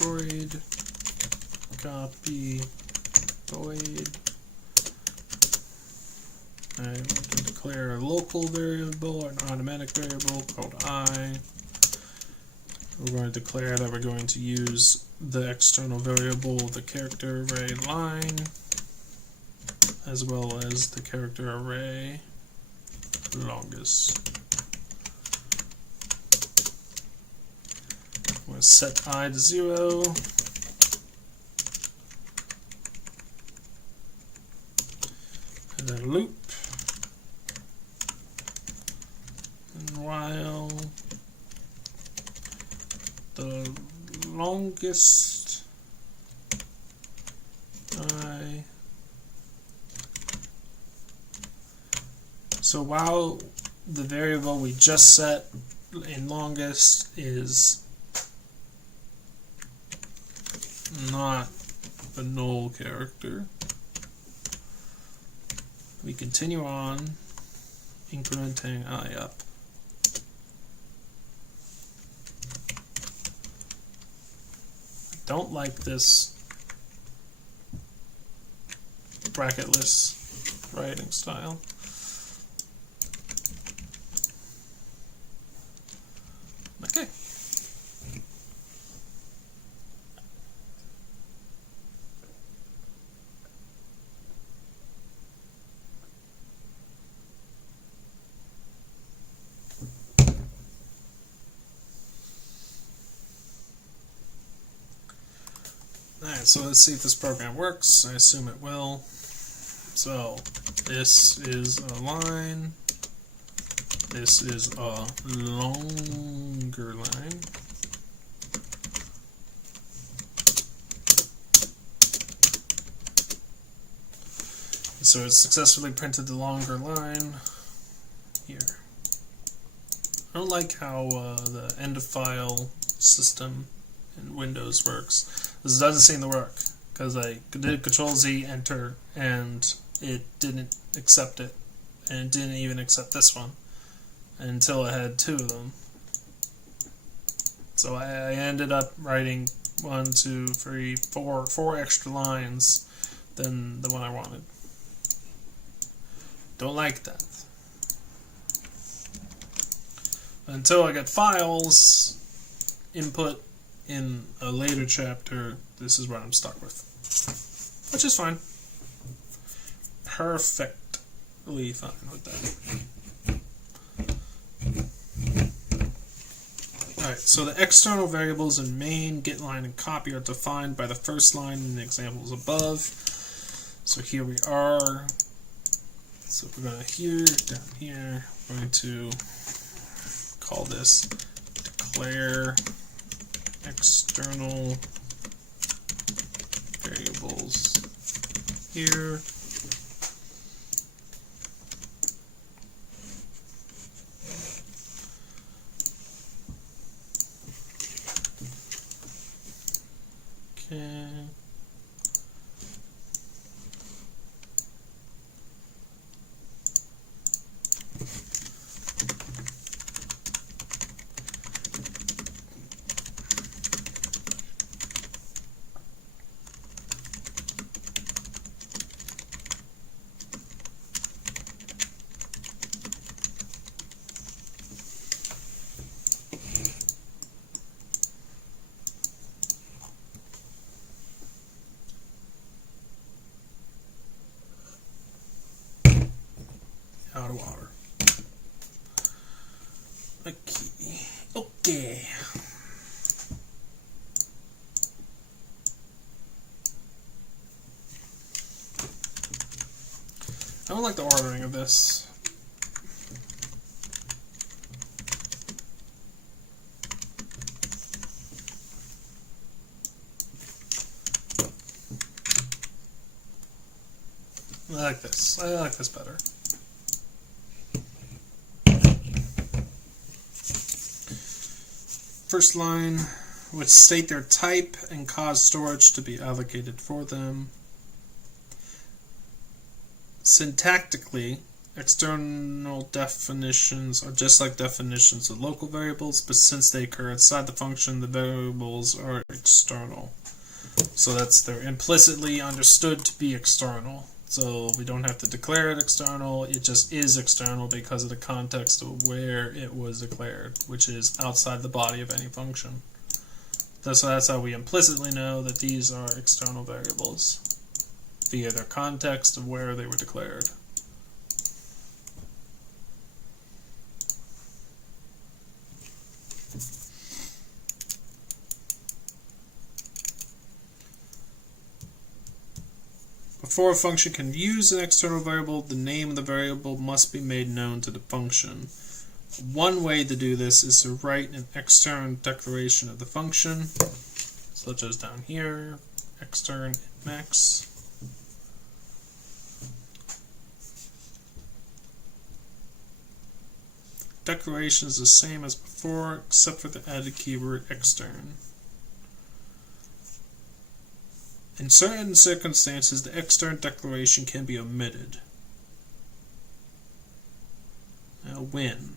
Void copy void. I want to declare a local variable or an automatic variable called I. We're going to declare that we're going to use the external variable, the character array line, as well as the character array longest. I'm going to set I to 0. And then loop. And while the longest so while the variable we just set in longest is not a null character, we continue on incrementing I up. Don't like this bracketless writing style. Okay. Alright, so let's see if this program works. I assume it will. So, this is a line. This is a longer line. So it successfully printed the longer line here. I don't like how the end of file system in Windows works. This doesn't seem to work because I did Control-Z, enter, and it didn't accept it. And it didn't even accept this one until I had two of them. So I ended up writing 1, 2, 3, 4 extra lines than the one I wanted. Don't like that. Until I get files input in a later chapter, this is what I'm stuck with. Which is fine. Perfectly fine with that. Alright, so the external variables in main, getLine, and copy are defined by the first line in the examples above. So here we are. So we're going to down here, we're going to call this declare external variables here. Okay. Out of water. Okay. I don't like the ordering of this. I like this. I like this better. First line, which state their type and cause storage to be allocated for them. Syntactically, external definitions are just like definitions of local variables, but since they occur inside the function, the variables are external. So they're implicitly understood to be external. So we don't have to declare it external, it just is external because of the context of where it was declared, which is outside the body of any function. So that's how we implicitly know that these are external variables, via their context of where they were declared. Before a function can use an external variable, the name of the variable must be made known to the function. One way to do this is to write an extern declaration of the function, such as down here, extern max. Declaration is the same as before, except for the added keyword extern. In certain circumstances, the extern declaration can be omitted. Now, when?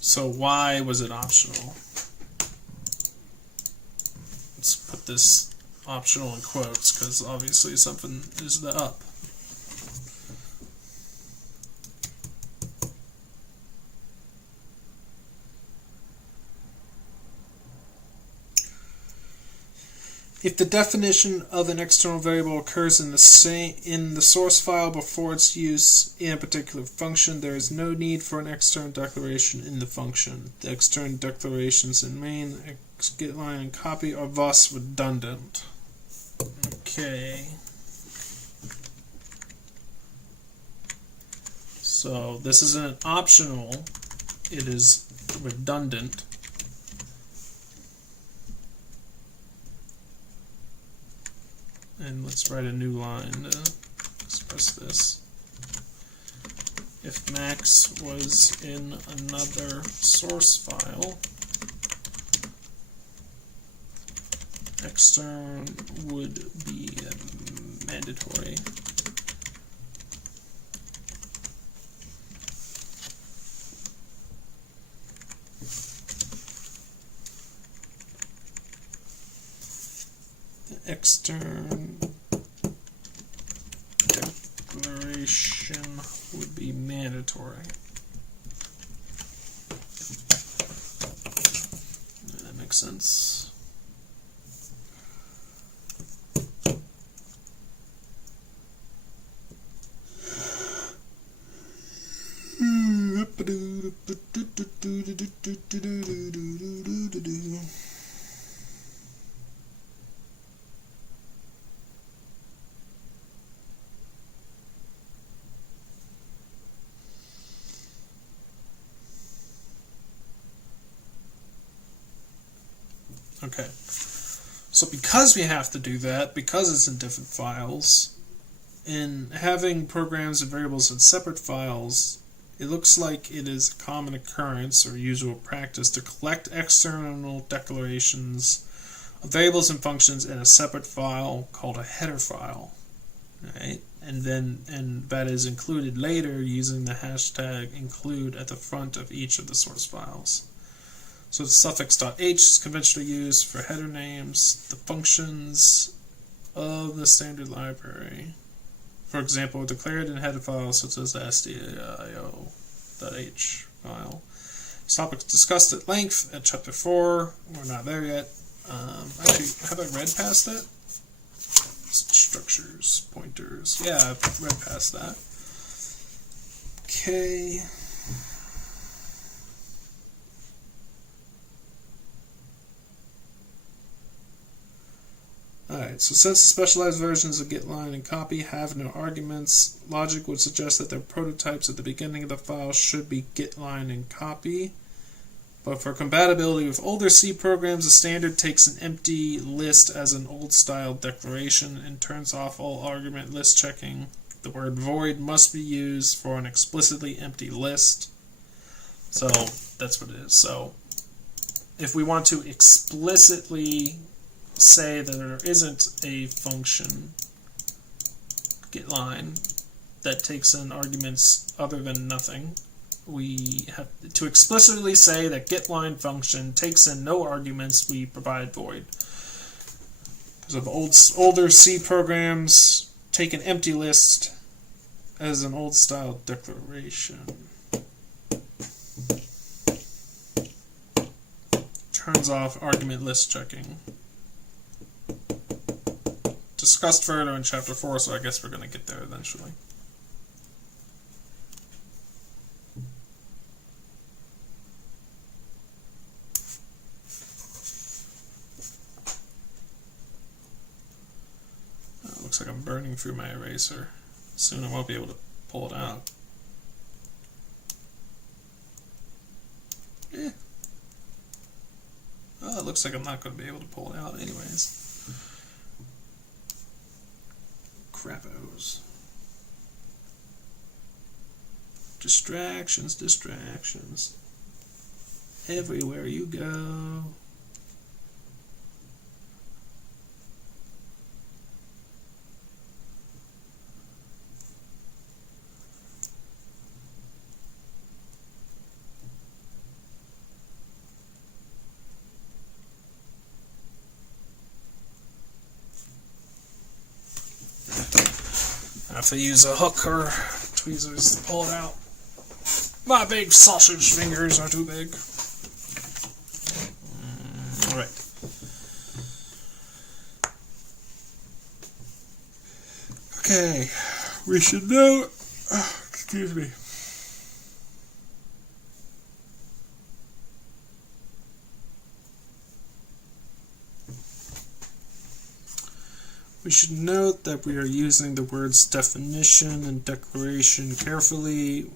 So why was it optional? Let's put this optional in quotes, because obviously something is the up. If the definition of an external variable occurs in the source file before its use in a particular function, there is no need for an external declaration in the function. The external declarations in main, getLine, and copy are thus redundant. Okay. So this isn't optional, it is redundant. And let's write a new line to express this. If max was in another source file, extern would be mandatory. Extern declaration would be mandatory. That makes sense. Okay, so because we have to do that, because it's in different files, and having programs and variables in separate files, it looks like it is a common occurrence or usual practice to collect external declarations of variables and functions in a separate file called a header file, right? And that is included later using the hashtag include at the front of each of the source files. So the suffix .h is conventionally used for header names, the functions of the standard library. For example, declared in header files such as the stdio.h file. This topic is discussed at length at chapter 4. We're not there yet. Actually, have I read past that? Structures, pointers. Yeah, I've read past that. Okay. Alright, so since the specialized versions of getLine and copy have no arguments, logic would suggest that their prototypes at the beginning of the file should be getLine and copy. But for compatibility with older C programs, the standard takes an empty list as an old-style declaration and turns off all argument list checking. The word void must be used for an explicitly empty list. So that's what it is. So if we want to explicitly say that there isn't a function getLine that takes in arguments other than nothing, we have to explicitly say that getLine function takes in no arguments, we provide void. Because of older C programs, take an empty list as an old style declaration. Turns off argument list checking. Discussed further in chapter 4, so I guess we're going to get there eventually. Looks like I'm burning through my eraser. Soon I won't be able to pull it out. Oh, it looks like I'm not going to be able to pull it out anyways. Crappos. Distractions, distractions. Everywhere you go. I have to use a hook or tweezers to pull it out. My big sausage fingers are too big. Alright. Okay, we should know. Excuse me. We should note that we are using the words definition and declaration carefully.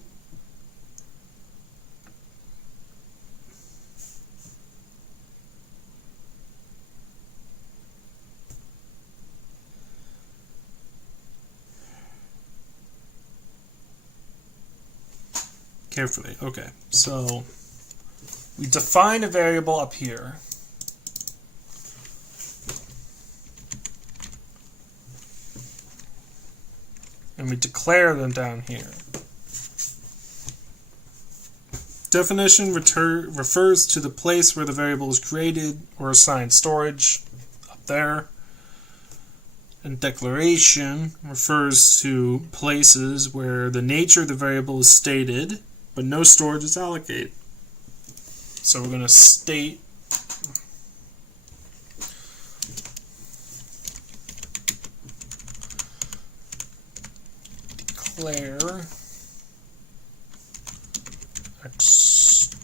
Carefully, okay. So we define a variable up here. And we declare them down here. Definition refers to the place where the variable is created or assigned storage, up there. And declaration refers to places where the nature of the variable is stated, but no storage is allocated. So we're going to state declare external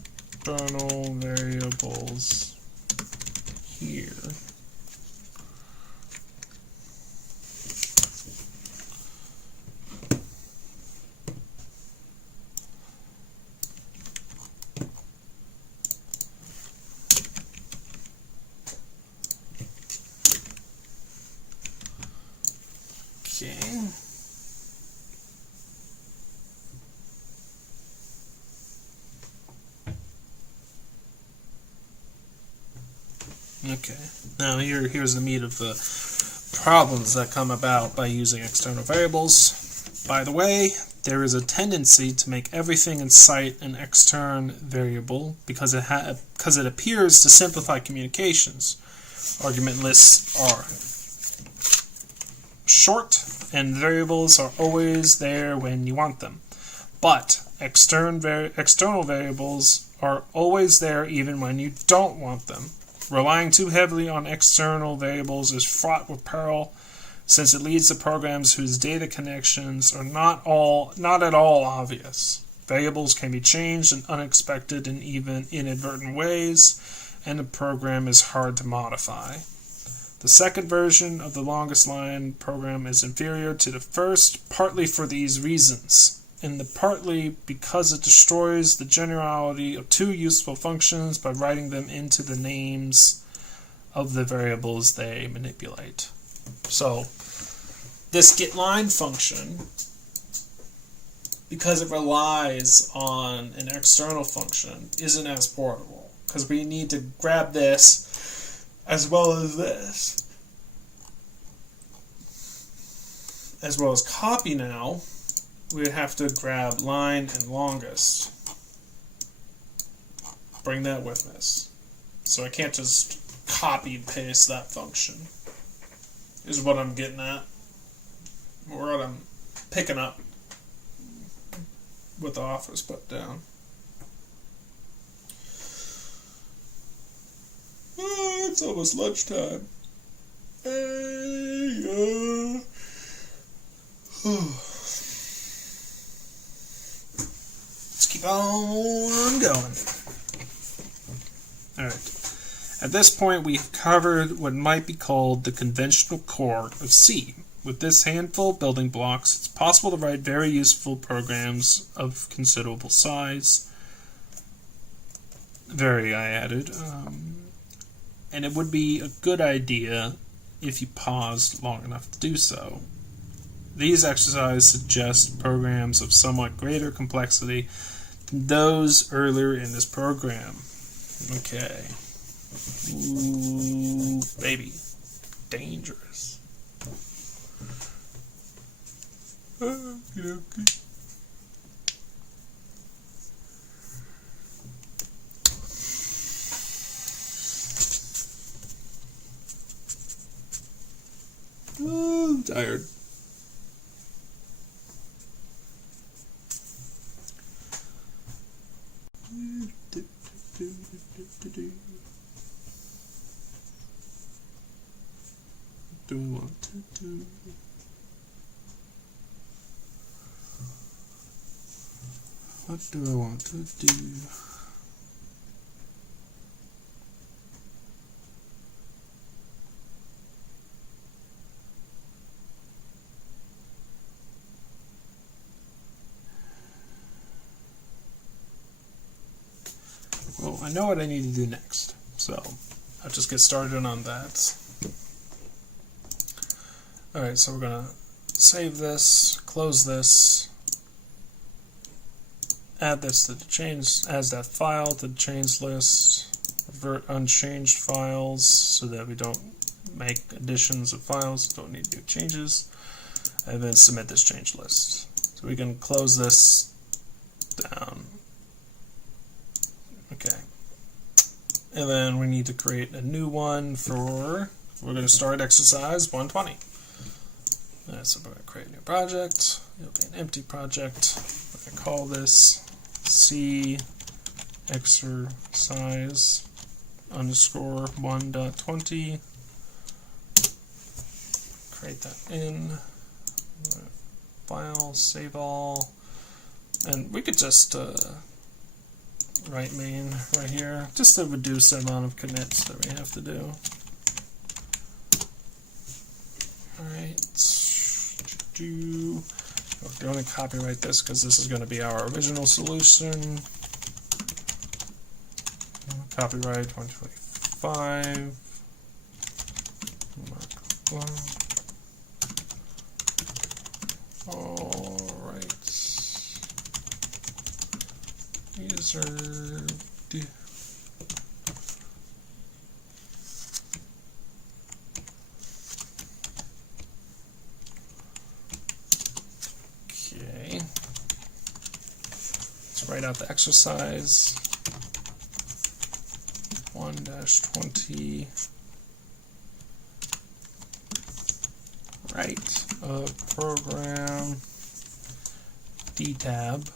variables here. Okay. Okay, now here's the meat of the problems that come about by using external variables. By the way, there is a tendency to make everything in sight an extern variable because it appears to simplify communications. Argument lists are short, and variables are always there when you want them. But external variables are always there even when you don't want them. Relying too heavily on external variables is fraught with peril, since it leads to programs whose data connections are not at all obvious. Variables can be changed in unexpected and even inadvertent ways, and the program is hard to modify. The second version of the longest line program is inferior to the first, partly for these reasons, and partly because it destroys the generality of two useful functions by writing them into the names of the variables they manipulate. So, this getLine function, because it relies on an external function, isn't as portable, because we need to grab this as well as this, as well as copy now. We would have to grab line and longest. Bring that with us. So I can't just copy and paste that function, is what I'm getting at. Or what I'm picking up with the office put down. Oh, it's almost lunchtime. Let's keep on going. Alright. At this point, we've covered what might be called the conventional core of C. With this handful of building blocks, it's possible to write very useful programs of considerable size. Very, I added. And it would be a good idea if you paused long enough to do so. These exercises suggest programs of somewhat greater complexity than those earlier in this program. Okay. Ooh, baby. Dangerous. Okay. Oh, I'm tired. Do I want to do? What do I want to do? Well, I know what I need to do next, so I'll just get started on that. Alright, so we're going to save this, close this, add this to the change, add that file to the change list, revert unchanged files so that we don't make additions of files, don't need to do changes, and then submit this change list. So we can close this down. Okay. And then we need to create a new one for, we're going to start exercise 120. So we're going to create a new project. It'll be an empty project. We're going to call this C exercise underscore 1.20. Create that in. File, save all. And we could just write main right here, just to reduce the amount of commits that we have to do. Alright. We're going to copyright this because this is going to be our original solution. Copyright 2025. Alright. User. Okay. Let's write out the exercise. 1-20. Write a program dtab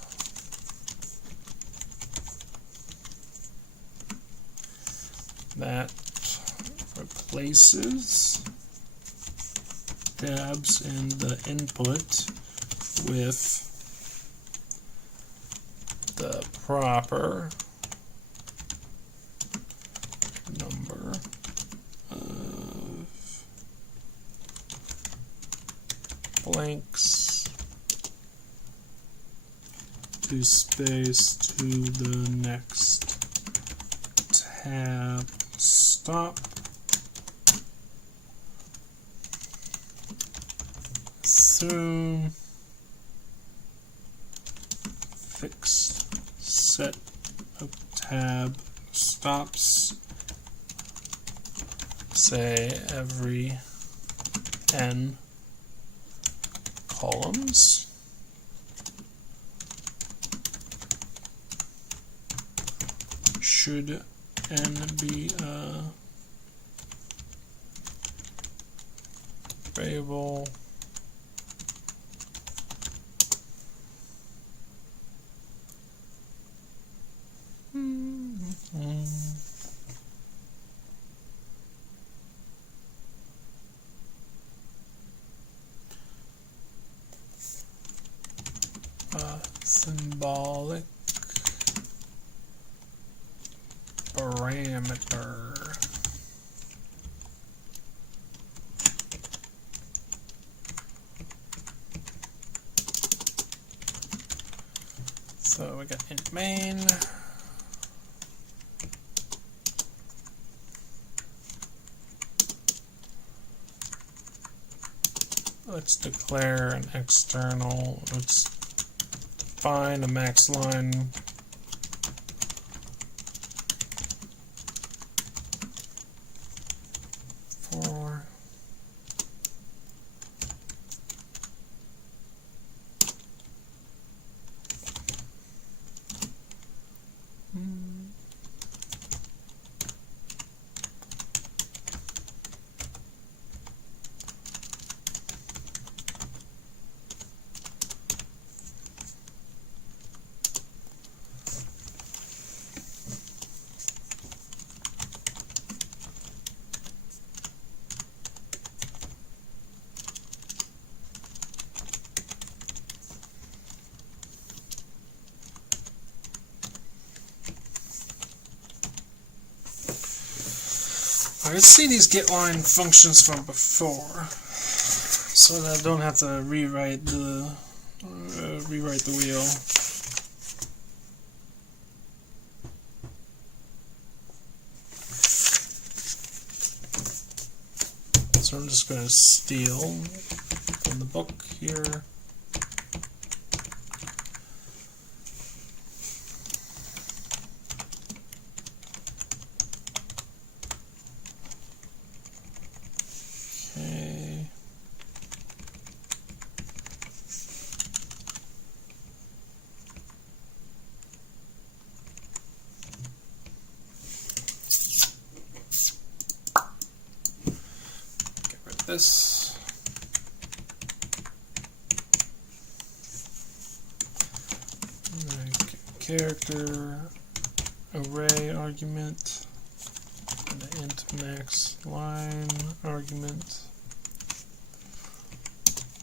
that replaces tabs in the input with the proper number of blanks to space to the next tab stop. Assume fixed set of tab stops, say every n columns. Should n be a variable symbolic parameter. So we got int main. Let's declare an external. Let's define a max line. For let's see these getLine functions from before, so that I don't have to rewrite the wheel. So I'm just going to steal from the book here. This character array argument and the int max line argument,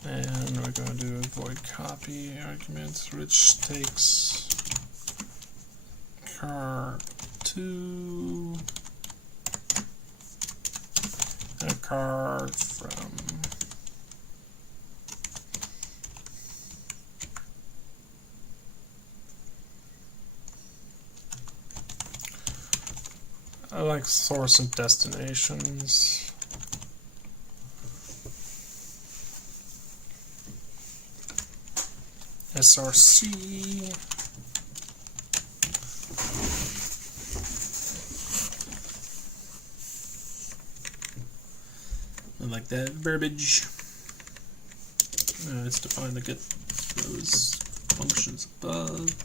and we're going to do a void copy argument which takes car2 and a car from I like source and destinations. SRC. I like that verbiage. Let's define the get those functions above.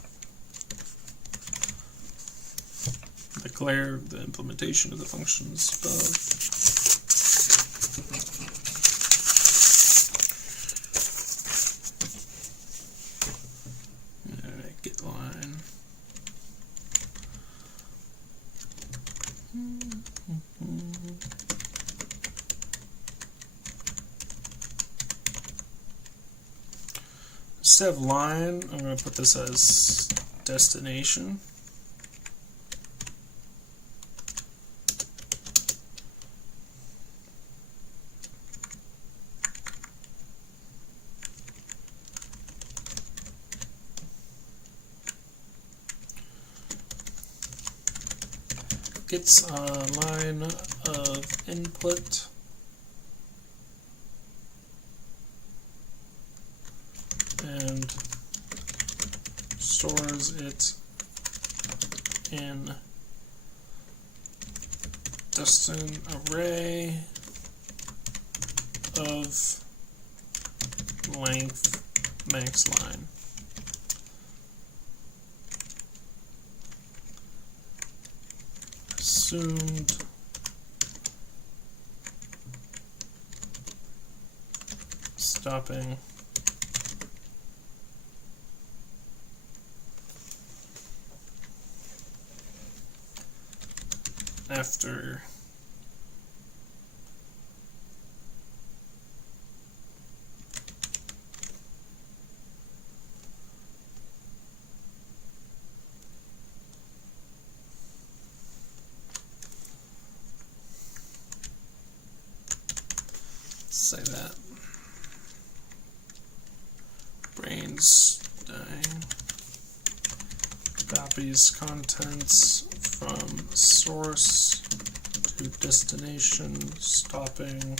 Declare the implementation of the functions above. Alright, getLine. Instead of line, I'm going to put this as destination. Gets a line of input and stores it in destin array of length max line. Assumed stopping after say that brains dying. copies contents from source to destination, stopping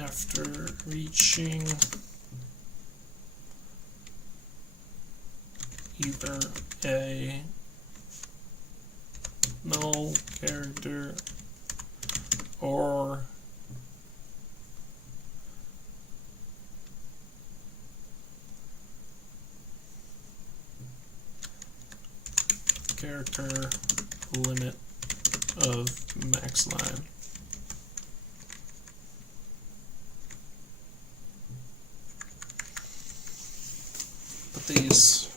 after reaching either a null character or character limit of max line. Put these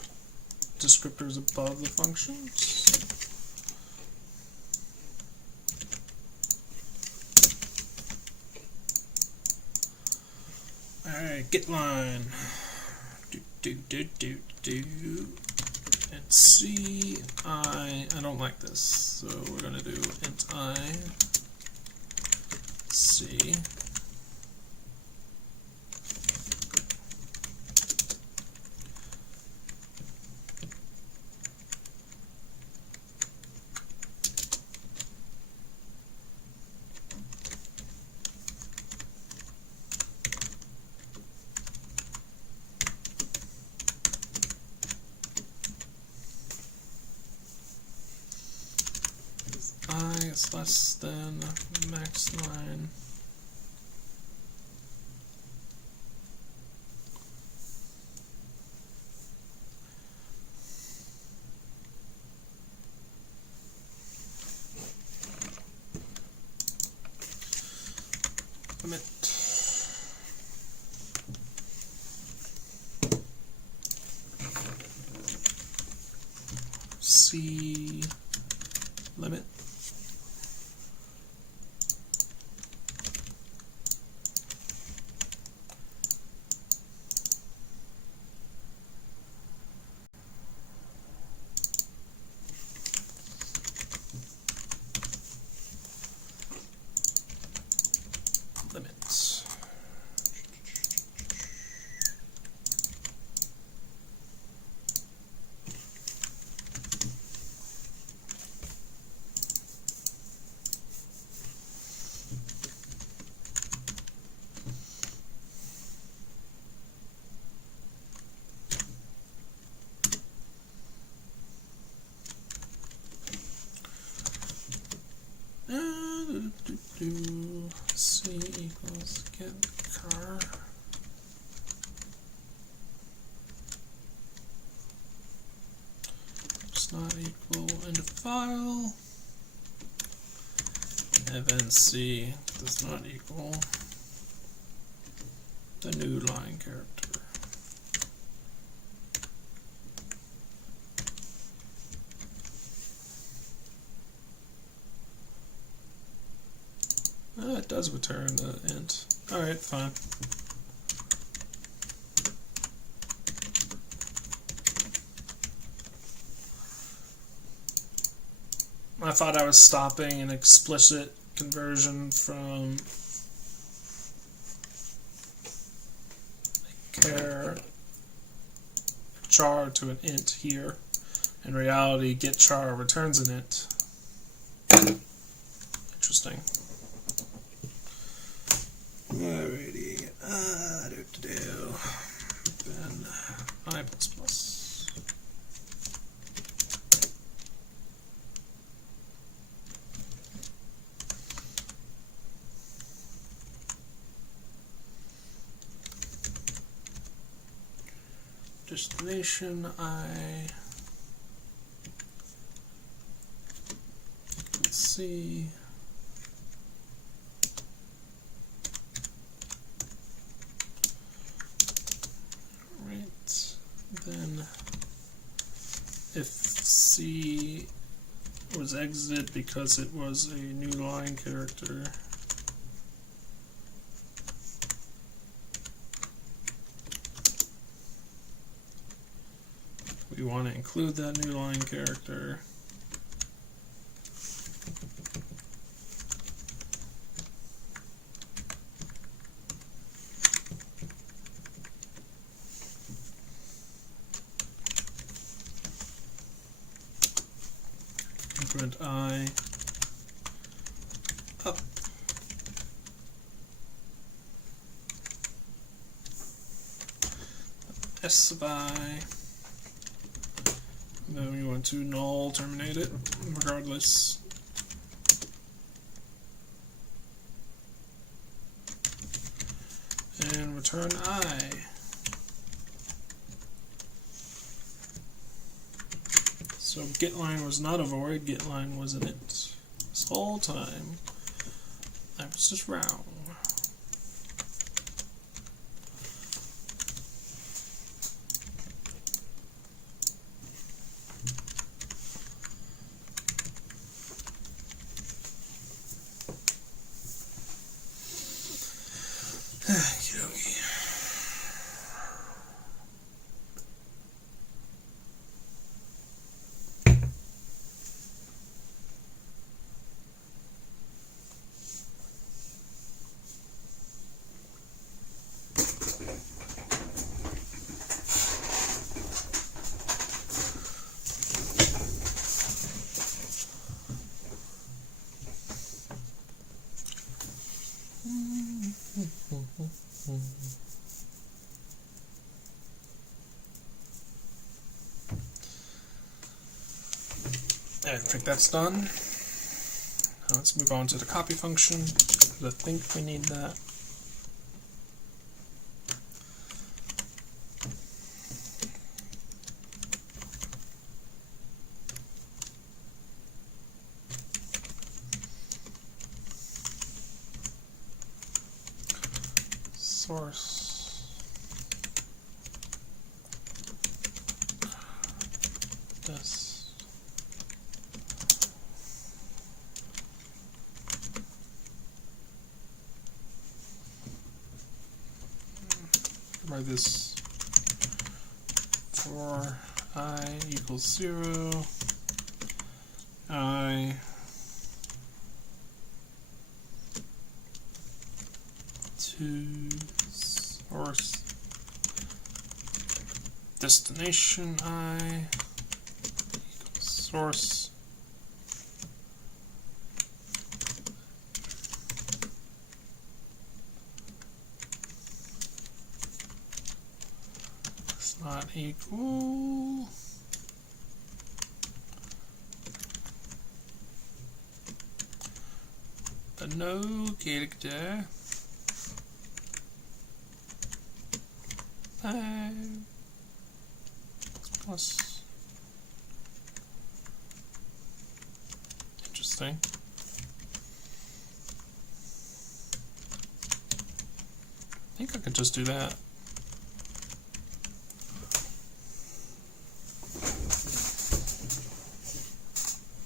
descriptors above the functions. Alright, get line. Let's see, I don't like this, so we're going to do int I, C. I is less than max line. Limit. C limit. Limits. C equals get car. It's not equal end of file. Event C does not equal the new line character. It does return the int. Alright, fine. I thought I was stopping an explicit conversion from char to an int here. In reality, get char returns an int. Interesting. Alrighty, then I++. Destination I. Let's see. Then if C was exited because it was a new line character, we want to include that new line character. increment I up. S of I. And then we want to null terminate it regardless. And return I. So getLine was not a void, getLine was an int. This whole time, I was just wrong. I think that's done. Now let's move on to the copy function, because I think we need that. Source this. By this for I equals 0, I to source destination I equals source not equal the no character 5 plus. Interesting. I think I could just do that.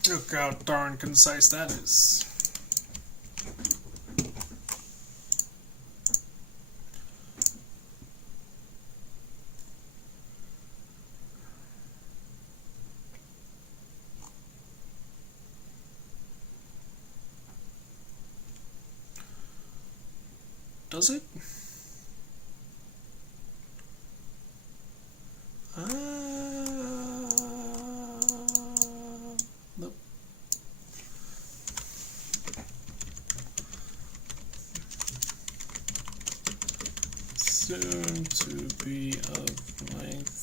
Look how darn concise that is. Does it? Nope. Soon to be of length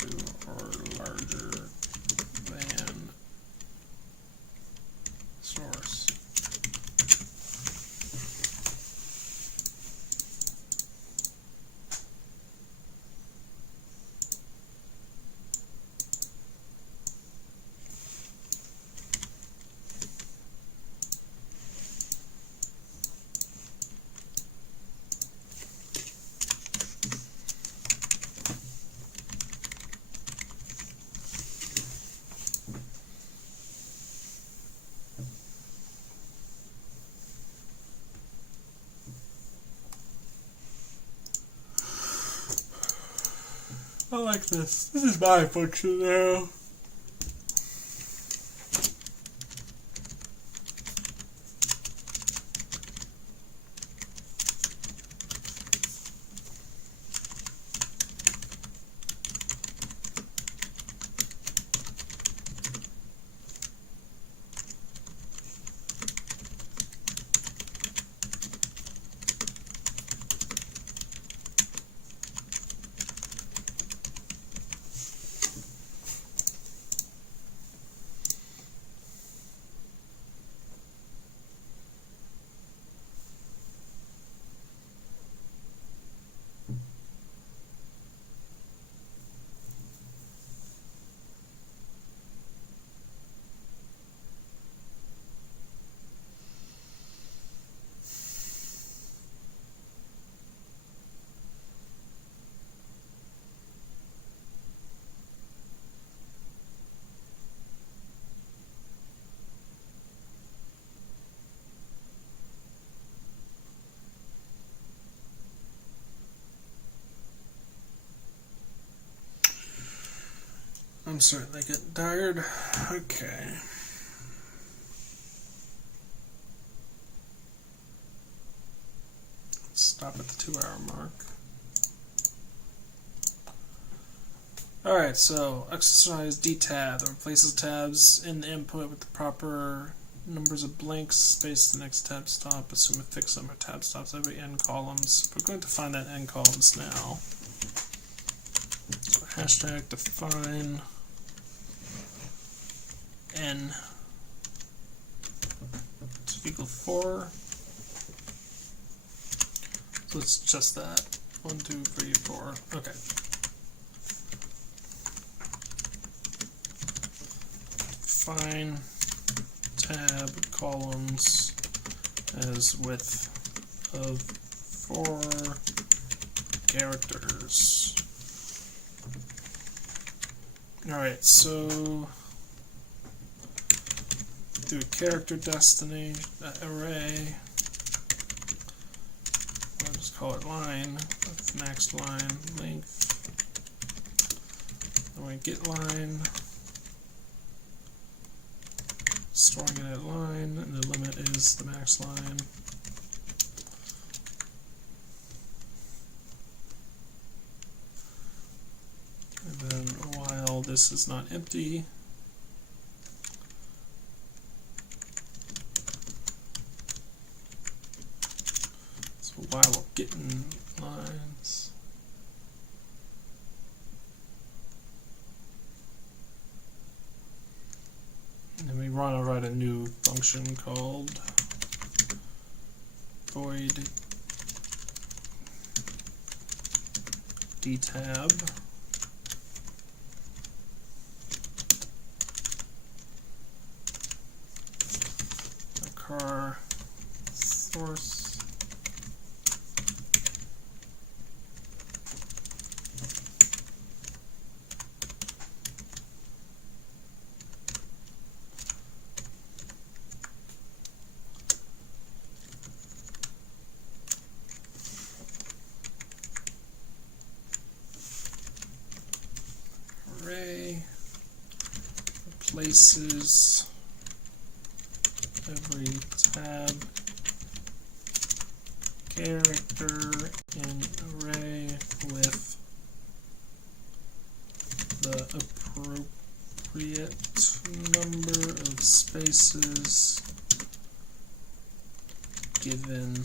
2 or larger than source. I like this. This is my function now. I'm certainly getting tired. Okay. Let's stop at the 2-hour mark. Alright, so exercise D tab that replaces tabs in the input with the proper numbers of blanks, space the next tab stop, assume a fixed number of tab stops every n columns. We're going to find that n columns now. So hashtag define n to equal 4. So it's just that. 1, 2, 3, 4. Okay. Define tab columns as width of 4 characters. Alright, so do a character destiny array. I'll just call it line with next line length. Then we get line, storing it at line, and the limit is the max line. And then while this is not empty, so while we're getting lines, and then we want to write a new function called void dtab. Car source array replaces every tab character in array with the appropriate number of spaces given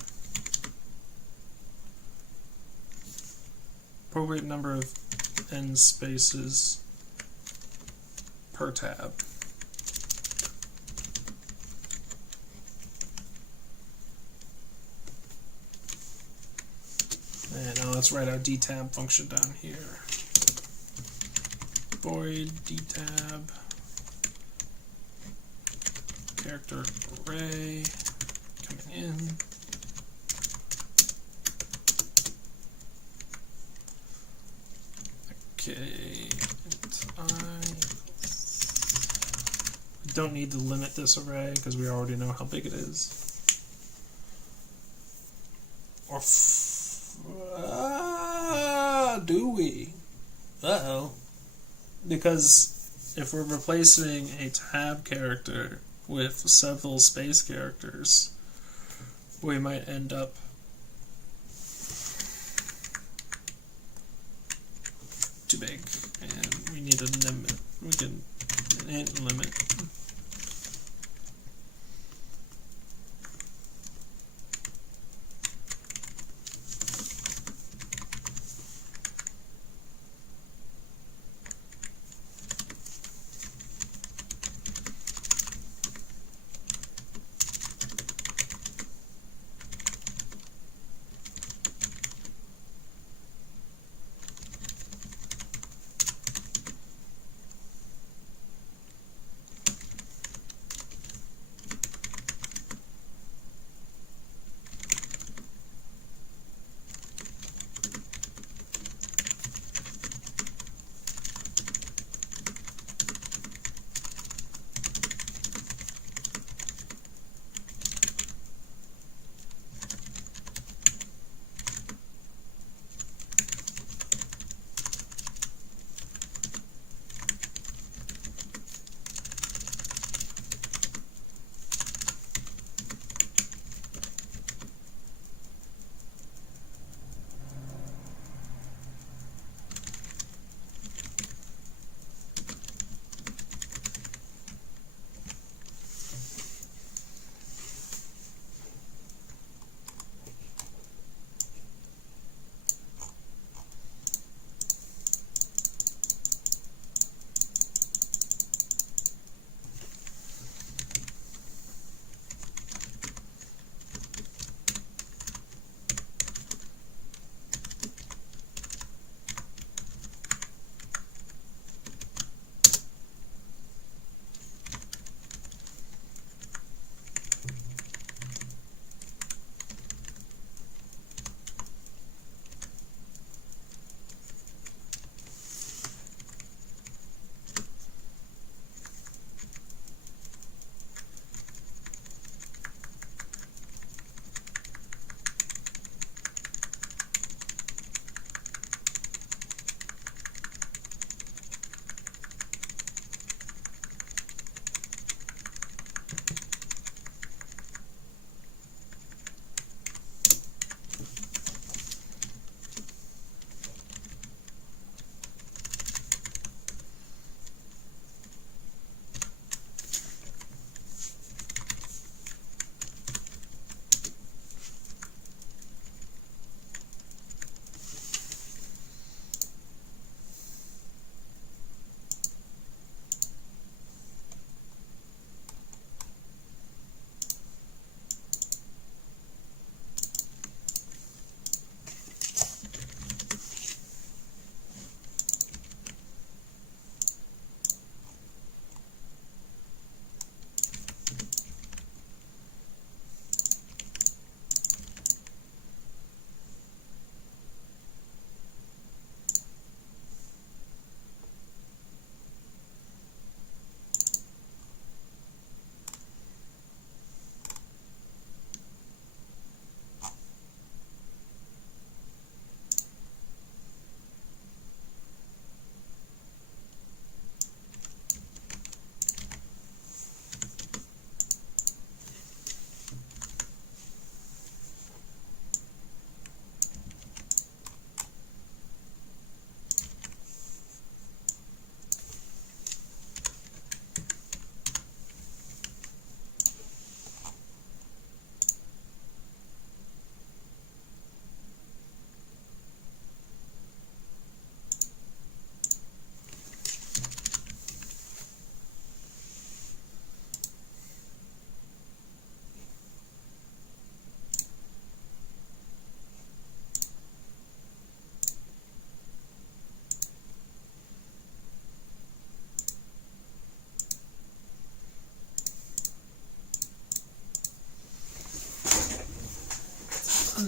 appropriate number of n spaces per tab. And now let's write our dtab function down here. Void dtab character array coming in. Okay, we don't need to limit this array because we already know how big it is. Or do we? Uh-oh. Because if we're replacing a tab character with several space characters, we might end up too big, and we need a limit. We can an int limit.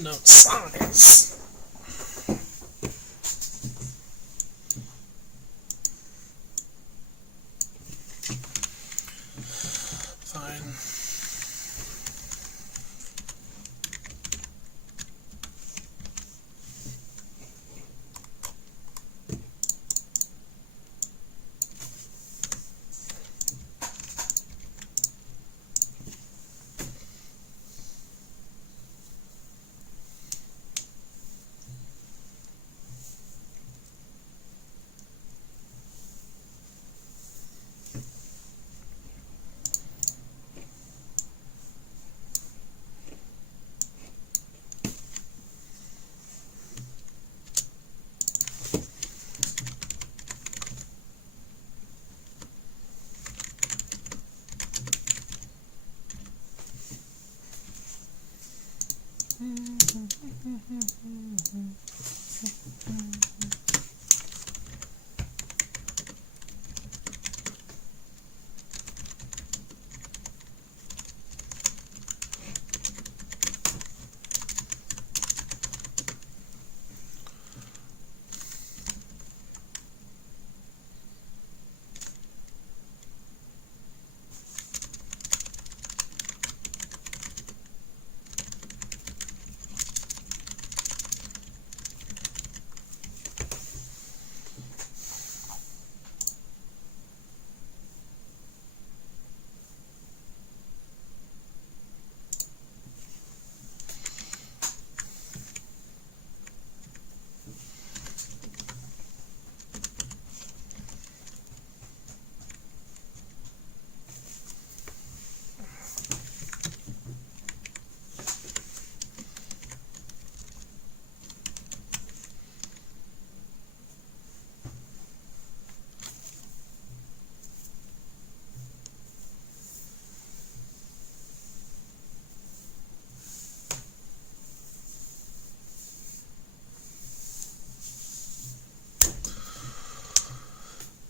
unknown size. Fine.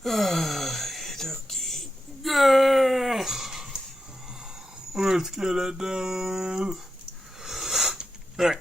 Okey-dokey. Let's get it done. Alright.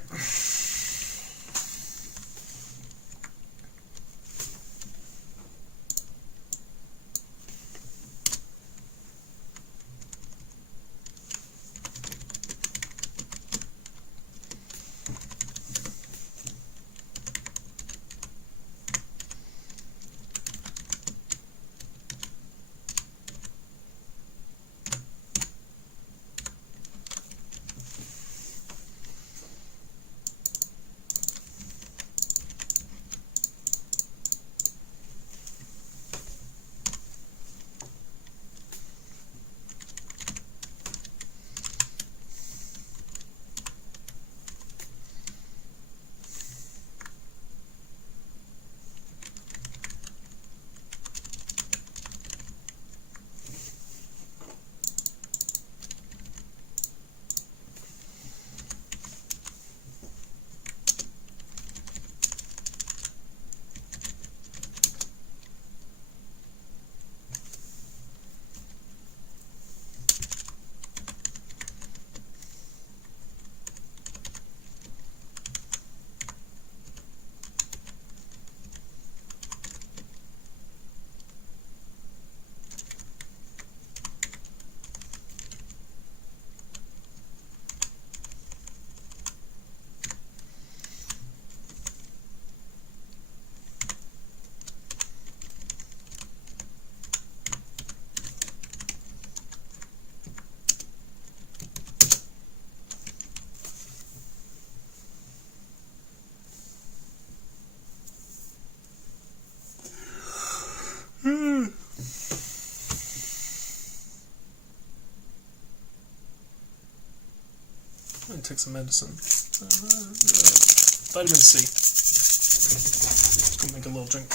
And take some medicine. Vitamin C. Go make a little drink.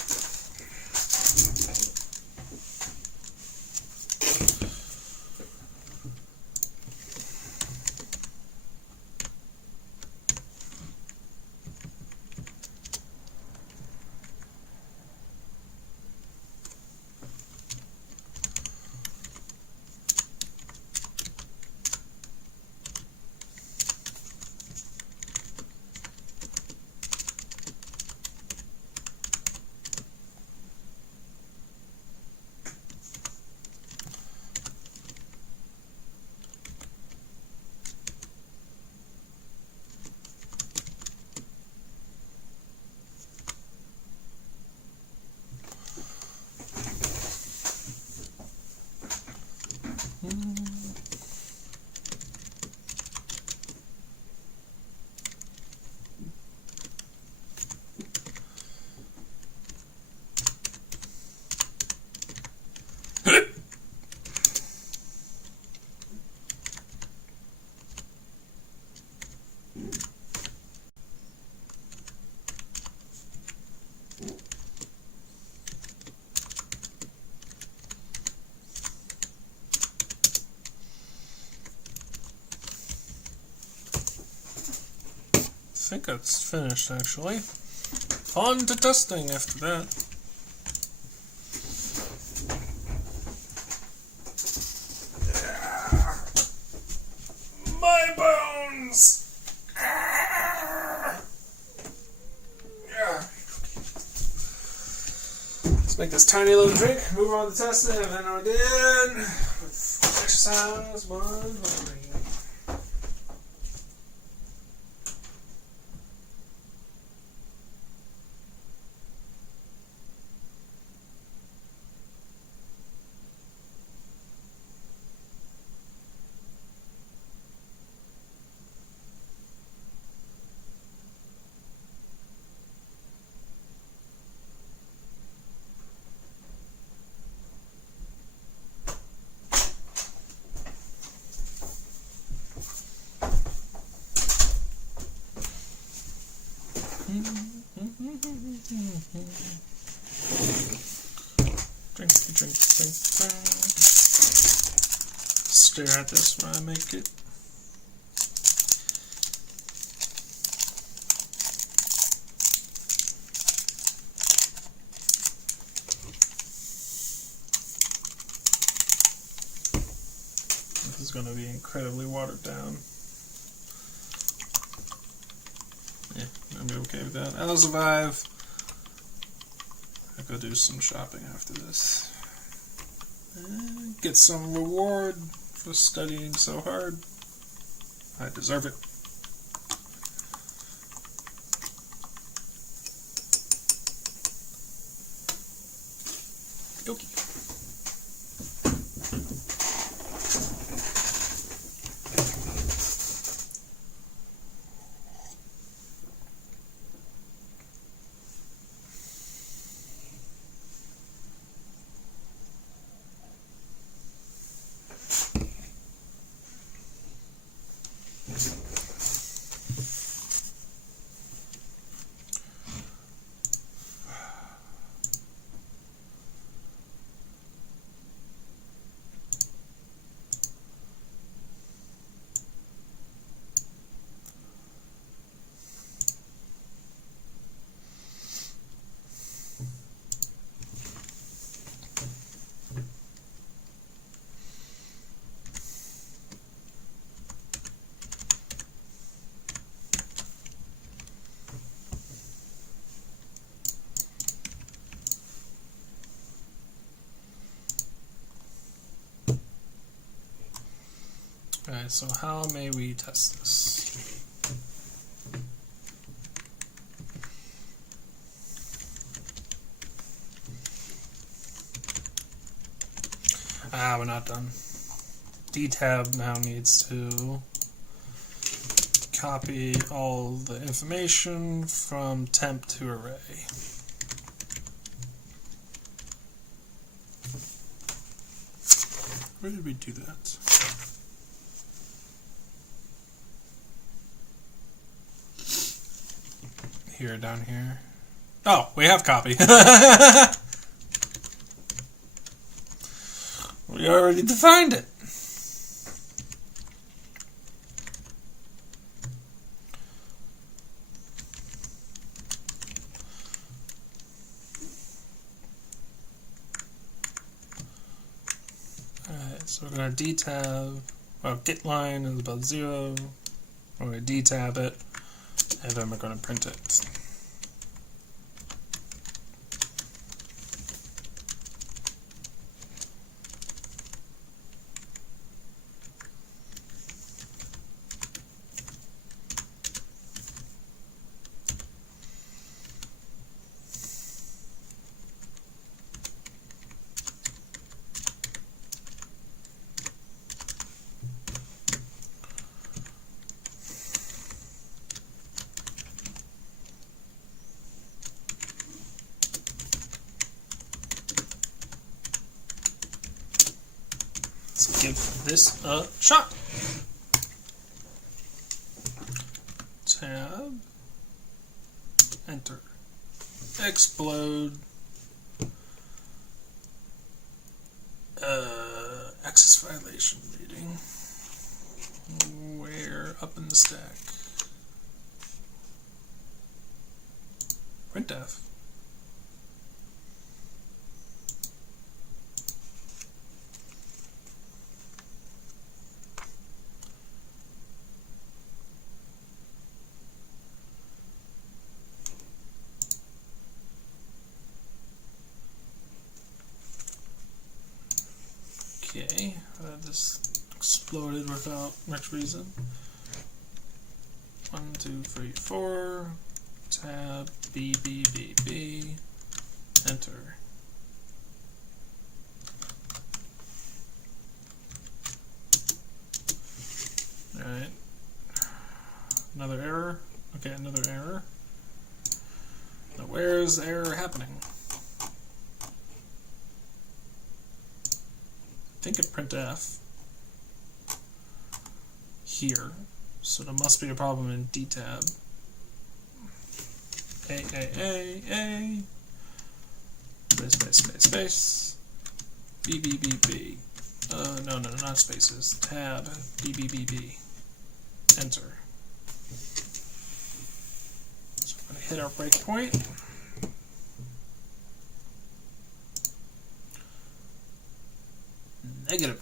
think that's finished, actually. On to testing after that. My bones! Let's make this tiny little drink, move on to testing, and then we're done with exercise 1. Drink. Stare at this when I make it. This is going to be incredibly watered down. Yeah, I'm okay with that. I'll survive. I'll go do some shopping after this. And get some reward for studying so hard. I deserve it. Okie. Alright, so how may we test this? We're not done. D-tab now needs to copy all the information from temp to array. Where did we do that? Here, down here. Oh, we have copy. We already defined it. Alright, so we're going to D-tab. Well, get line is about 0. We're going to D-tab it. And then we're going to print it. Let's give this a shot. Tab. Enter. Explode. Access violation reading. Where up in the stack? printf. Okay, this exploded without much reason. 1, 2, 3, 4, tab, B, B, B, B, enter. Alright. Another error. Okay, another error. Now where is the error happening? I think at printf here. So there must be a problem in D tab. A. Space, space, space, space. B, B, B, B. No, not spaces. Tab, B, B, B, B. Enter. So we're going to hit our breakpoint. Negative.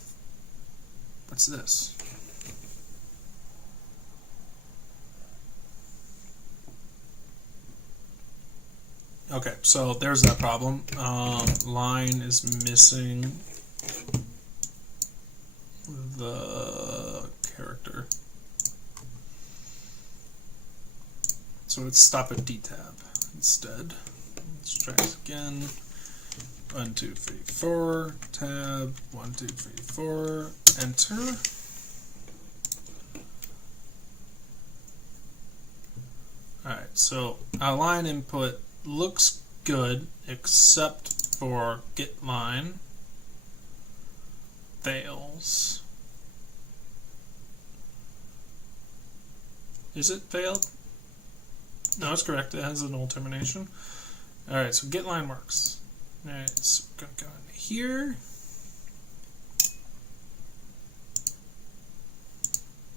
What's this? Okay, so there's that problem. Line is missing the character. So let's stop at D tab instead. Let's try this again. 1, 2, 3, 4, tab, 1, 2, 3, 4, enter. Alright, so our line input looks good except for get line fails. Is it failed? No, it's correct. It has a null termination. Alright, so get line works. Alright, so we're going to go in here.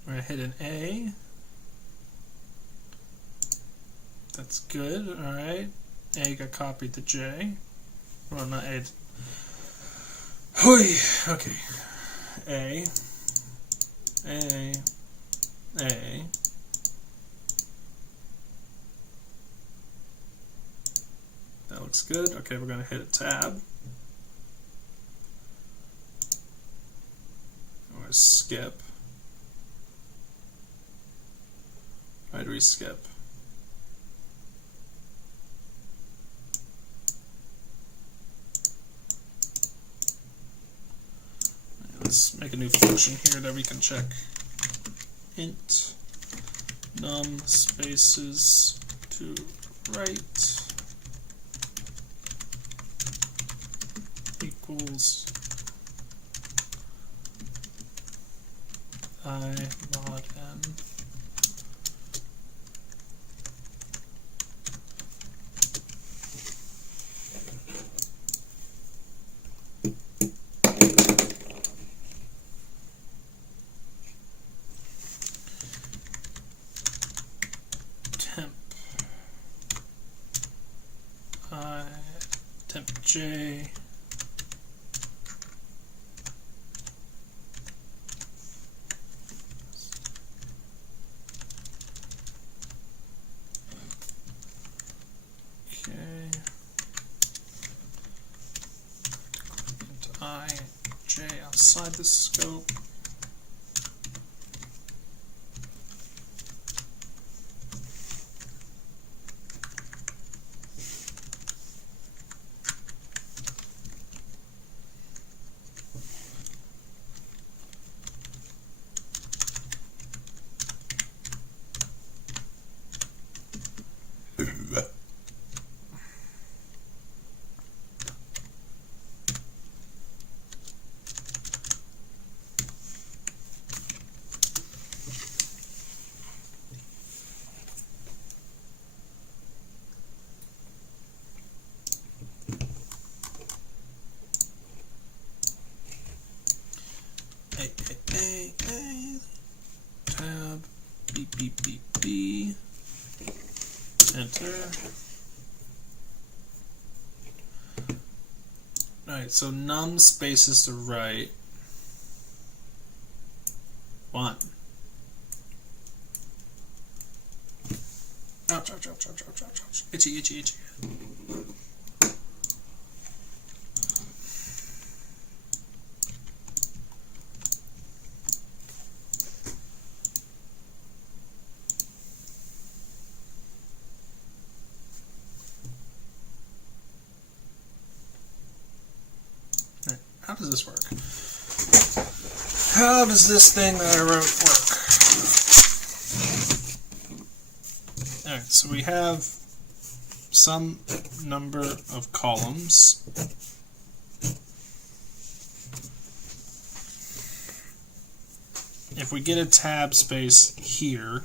We're going to hit an A. That's good. Alright. A got copied to J. Well, not A. Hoi! Okay. A. That looks good. Okay, we're going to hit a tab. We're going to skip. Why do we skip? Let's make a new function here that we can check. Int num spaces to right equals I mod n. Temp J I J outside the scope. Alright, so num spaces to right. 1. Ouch, ouch, ouch, ouch, ouch, ouch, ouch. Itchy, itchy, itchy. Alright, how does this work? How does this thing that I wrote work? Alright, so we have some number of columns. If we get a tab space here,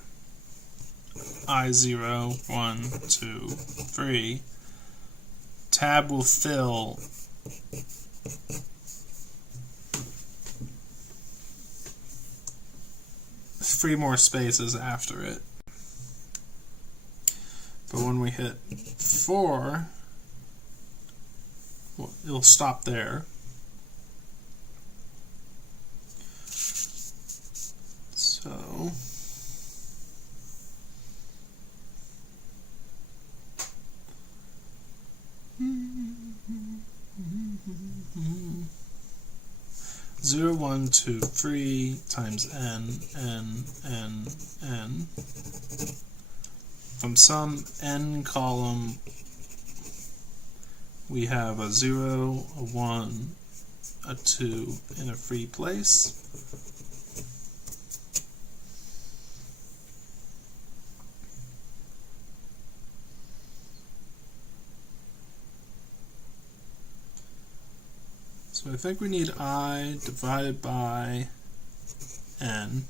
I0, 1, 2, 3, tab will fill three more spaces after it. But when we hit 4, well, it'll stop there. So zero, 1, 2, 3 times n. From some n column, we have a 0, a 1, a 2, in a free place. So I think we need I divided by n.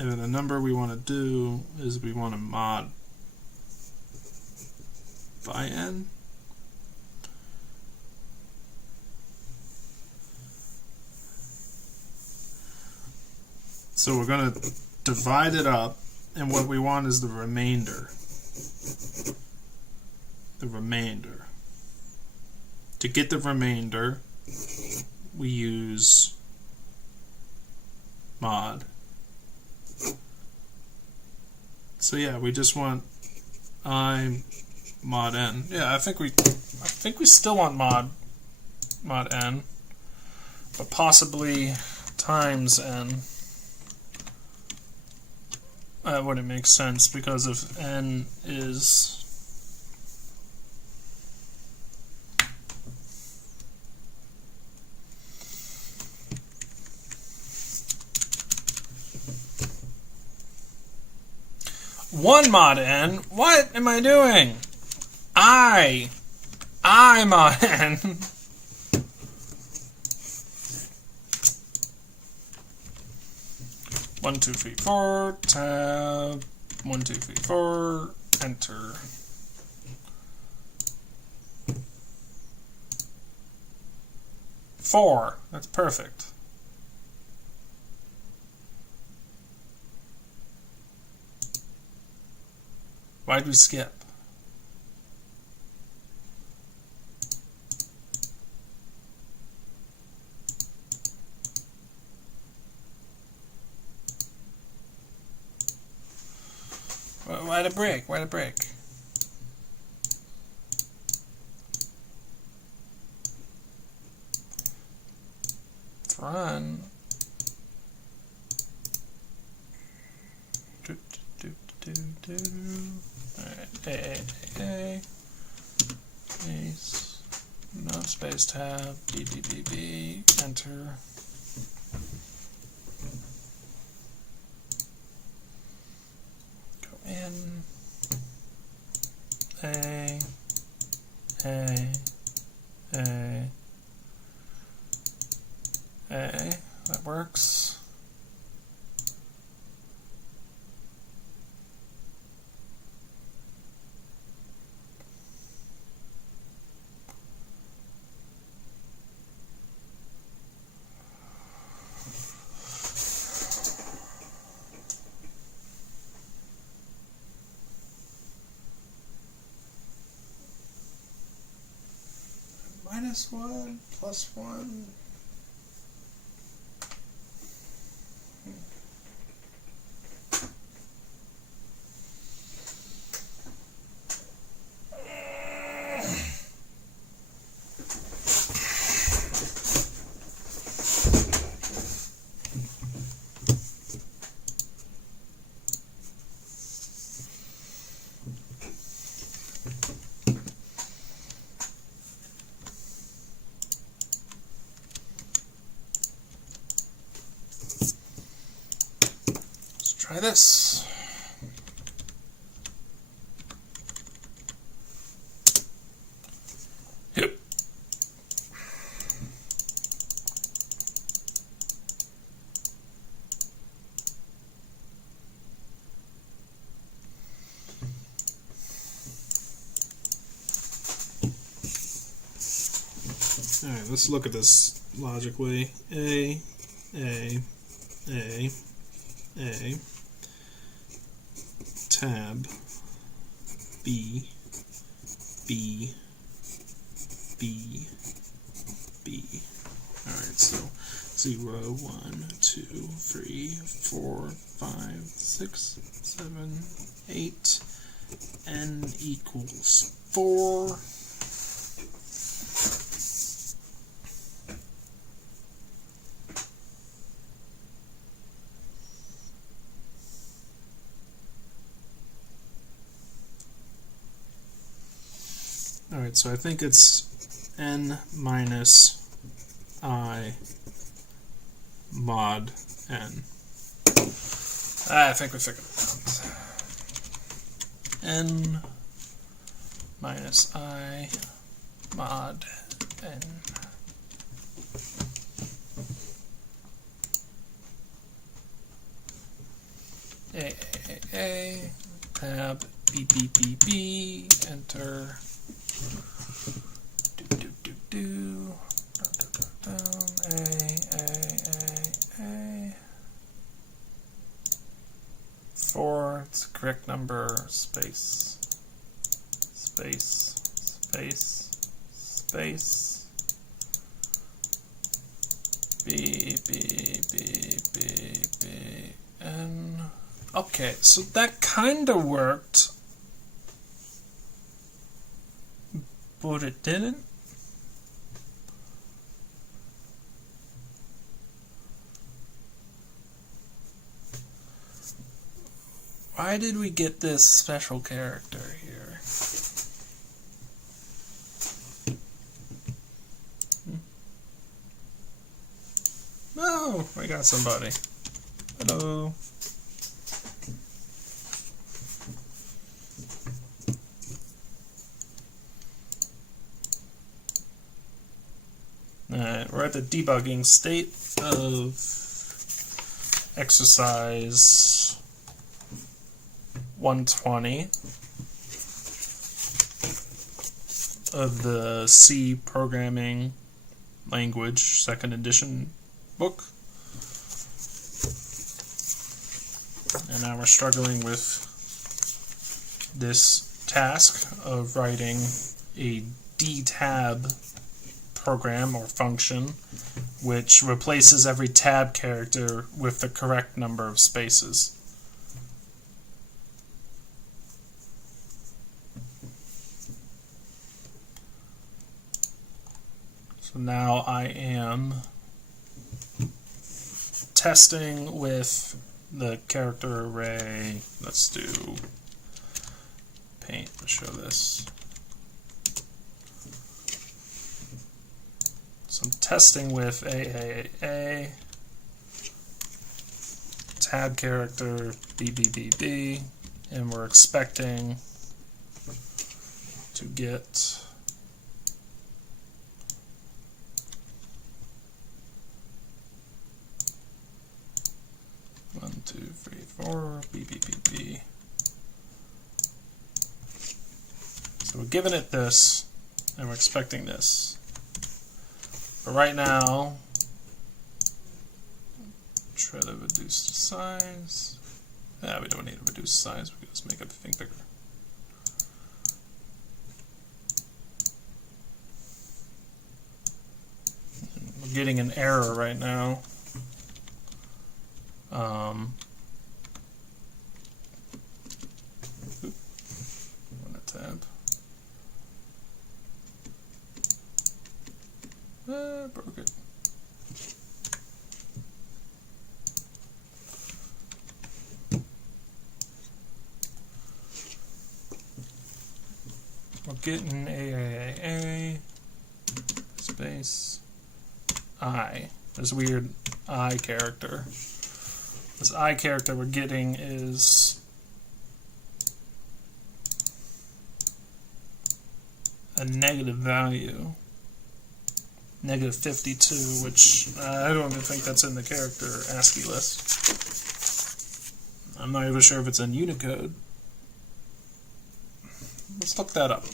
And then the number we want to do is we want to mod by n. So we're going to divide it up, and what we want is the remainder. The remainder. To get the remainder, we use mod. So yeah, we just want I mod n. Yeah, I think we still want mod n, but possibly times n. That wouldn't make sense, because if n is one mod n, what am I doing? I mod n. One, two, three, 4, tab, 1, 2, 3, 4, enter. Four, that's perfect. Why'd we skip? Why'd it break? Why'd it break? Let's run. Alright, A, ace, no space tab, B, enter. Go in, A, that works. -1 plus 1. Try this. Yep. All right, let's look at this logically. A, tab, B, B, B, B. Alright, so 0, 1, 2, 3, 4, 5, 6, 7, 8, n equals 4. Alright, so I think it's n minus I mod n. I think we figured it out. N minus I mod n. A, tab, B, B, B, B, enter. A. 4, it's the correct number, space, space, space, space, B, B, B, B, B, N. Okay, so that kind of worked, but it didn't. Why did we get this special character here? No, I got somebody. Hello. Alright, we're at the debugging state of exercise 120 of the C programming language second edition book. And now we're struggling with this task of writing a dtab program or function which replaces every tab character with the correct number of spaces. So now I am testing with the character array. Let's do paint to show this. So I'm testing with a tab character BBBB, and we're expecting to get one, two, three, four, BBBB. So we're giving it this, and we're expecting this. But right now, try to reduce the size. Yeah, we don't need to reduce the size. We can just make everything bigger. getting an error right now. Tab. Broke it. We're getting AAA space I. This weird I character. This I character we're getting is a negative value. Negative 52, which I don't even think that's in the character ASCII list. I'm not even sure if it's in Unicode. Let's look that up.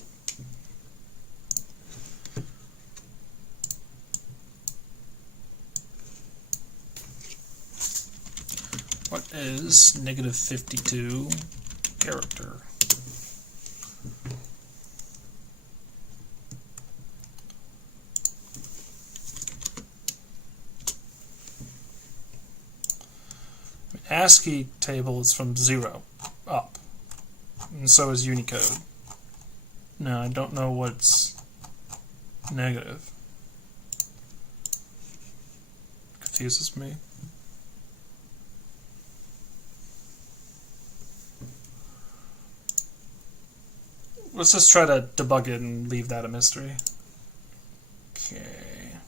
What is negative 52 character? ASCII table is from 0 up, and so is Unicode. Now, I don't know what's negative. Confuses me. Let's just try to debug it and leave that a mystery. Okay.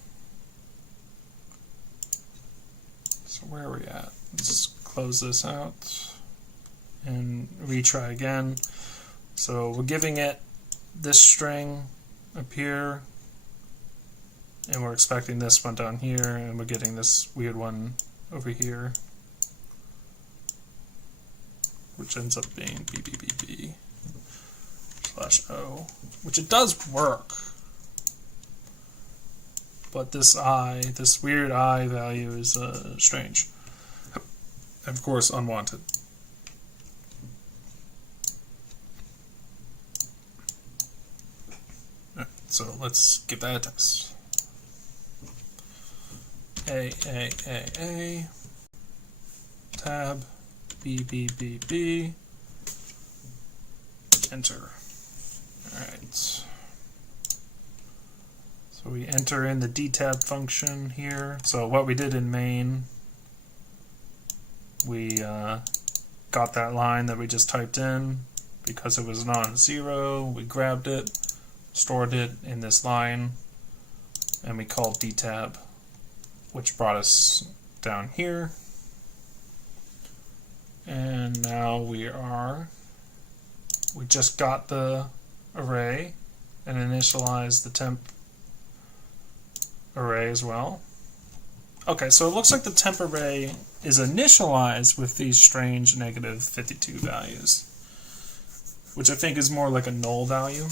So where are we at? Let's close this out and retry again. So we're giving it this string up here, and we're expecting this one down here, and we're getting this weird one over here, which ends up being BBBB/O, which it does work. But this weird I value is strange. And of course, unwanted. Alright, so let's give that a test. A, tab, B, enter. Alright. So we enter in the dtab function here. So what we did in main, we got that line that we just typed in because it was non-zero. We grabbed it, stored it in this line, and we called dtab, which brought us down here. And now we just got the array and initialized the temp array as well. Okay, so it looks like the temp array is initialized with these strange negative 52 values, which I think is more like a null value.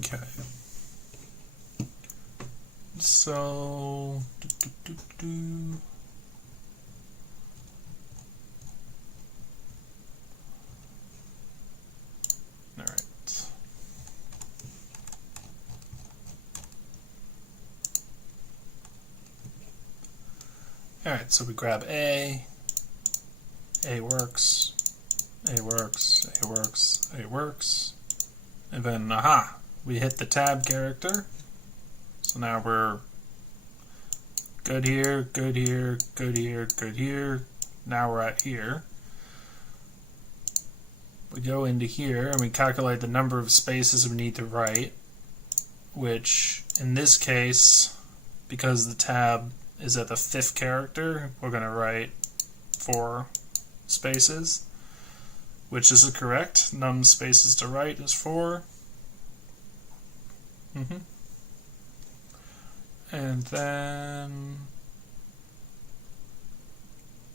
Okay. So all right. All right, so we grab A works, A works, A works, A works, and then aha, we hit the tab character. So now we're good here, good here, good here, good here. Now we're at here. We go into here and we calculate the number of spaces we need to write, which in this case, because the tab is at the 5th character, we're going to write 4 spaces, which is correct. Num spaces to write is 4. And then,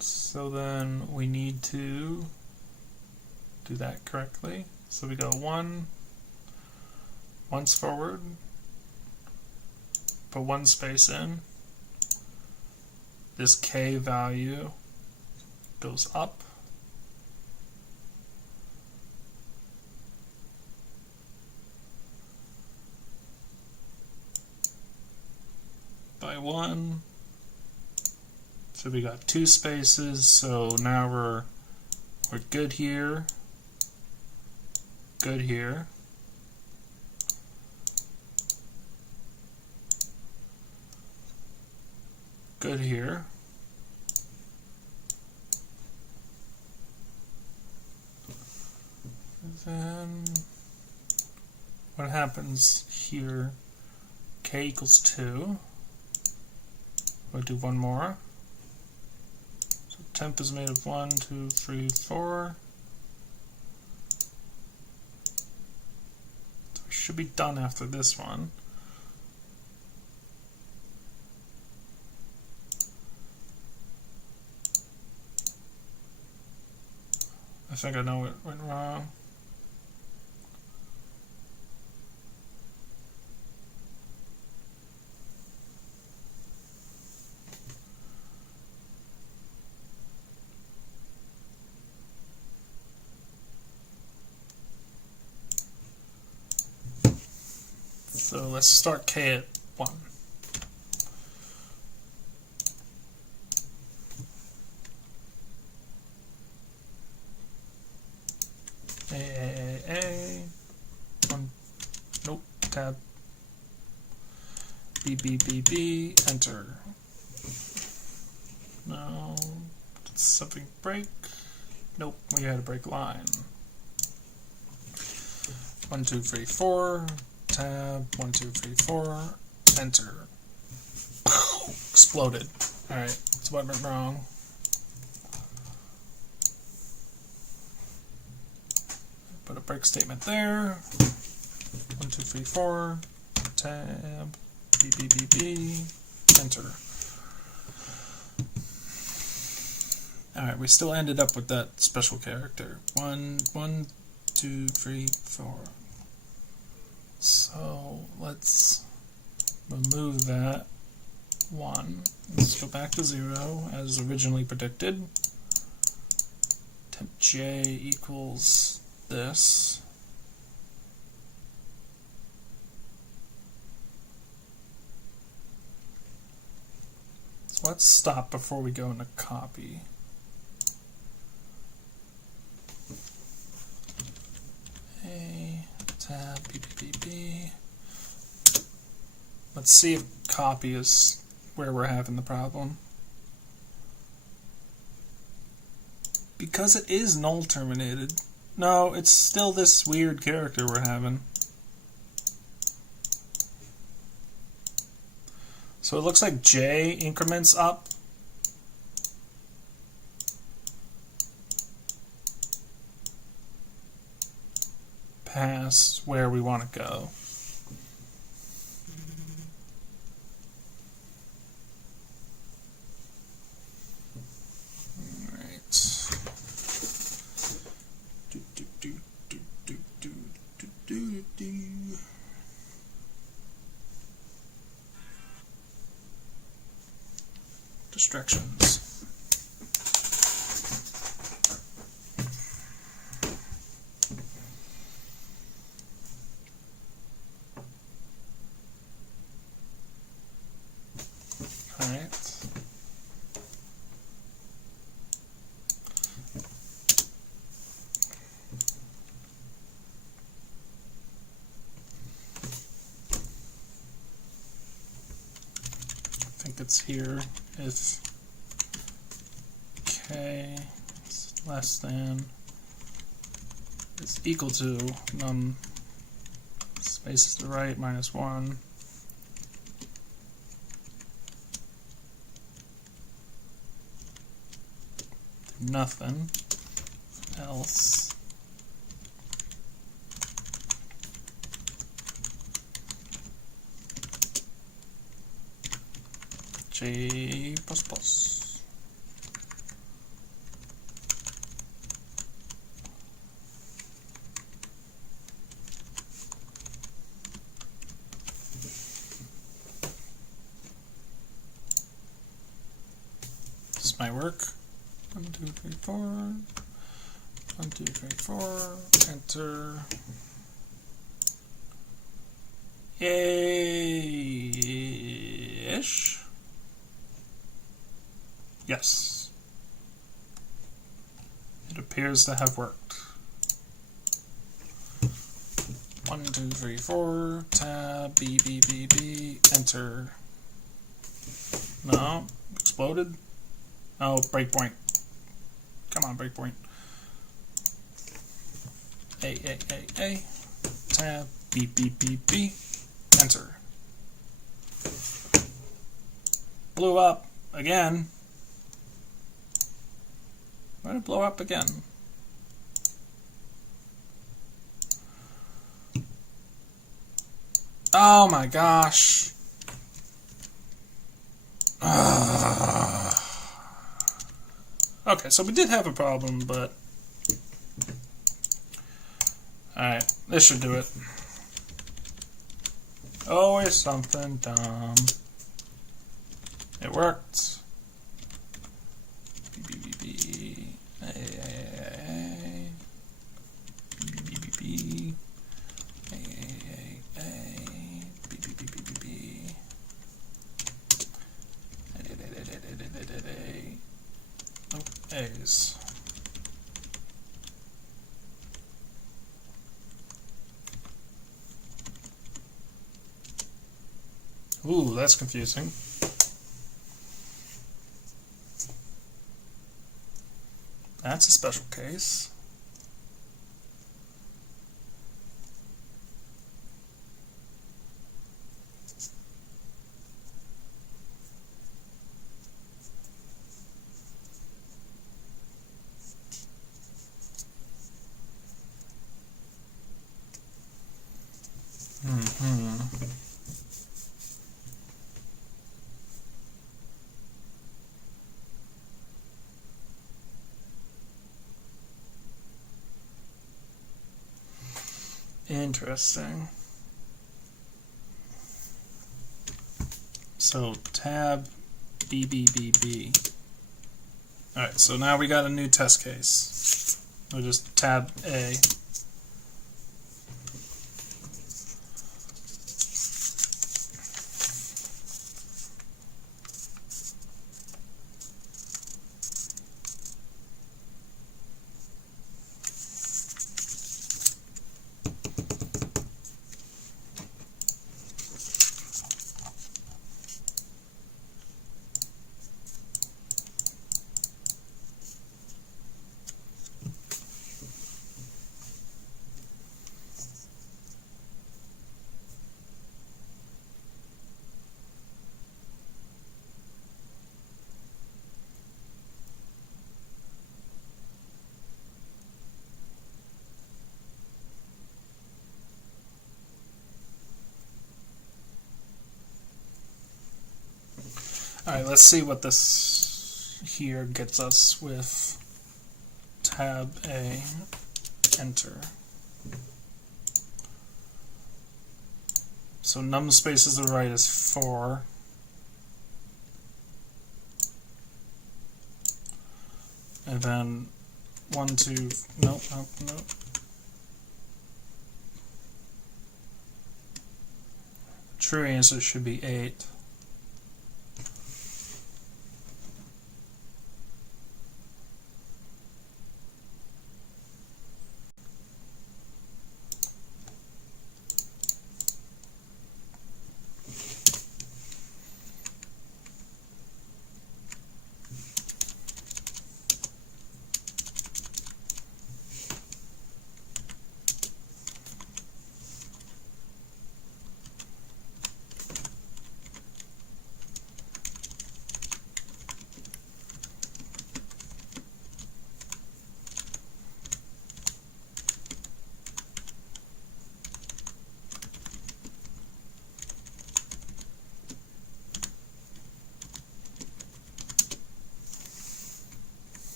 so then we need to do that correctly. So we go once forward, put 1 space in. This K value goes up, So we got 2 spaces, so now we're good here, good here. Good here. And then what happens here? K equals 2. We'll do one more. So temp is made of 1, 2, 3, 4. So we should be done after this one. I think I know what went wrong. So let's start K at 1. A. 1. Nope. Tab. B. Enter. No. Did something break? Nope. We had a break line. 1, 2, 3, 4. Tab. 1, 2, 3, 4. Enter. Exploded. Alright. So what went wrong? Put a break statement there. 1, 2, 3, 4. Tab. B. Enter. Alright, we still ended up with that special character. 1, 2, 3, 4. So let's remove that 1. Let's go back to 0 as originally predicted. Temp J equals this. So let's stop before we go into copy. A tab B. Let's see if copy is where we're having the problem. Because it is null terminated. No, it's still this weird character we're having. So it looks like J increments up. Past where we want to go. Distractions. All right. I think it's here if K is less than is equal to num space to the right minus 1. Nothing else. J++. This might work. 1, 2, 3, 4. 1, 2, 3, 4. Enter. Yay-ish. Yes. It appears to have worked. 1, 2, 3, 4, tab, B, B, B, B, enter. No, exploded. Oh, breakpoint. Come on, breakpoint. A, tab, B, B, B, B, enter. Blew up again. Why did it blow up again? Oh my gosh. Okay, so we did have a problem, but alright, this should do it. Always something dumb. It worked. B, B, B, B, A, B, B, B, B, A, B, B, B, B, B, B, A's. Ooh, that's confusing. That's a special case. Interesting. So tab B, B, B, B. Alright, so now we got a new test case. We'll just tab A. Alright, let's see what this here gets us with tab A, enter. So num spaces to the right is 4. And then 1, 2, nope. True answer should be 8.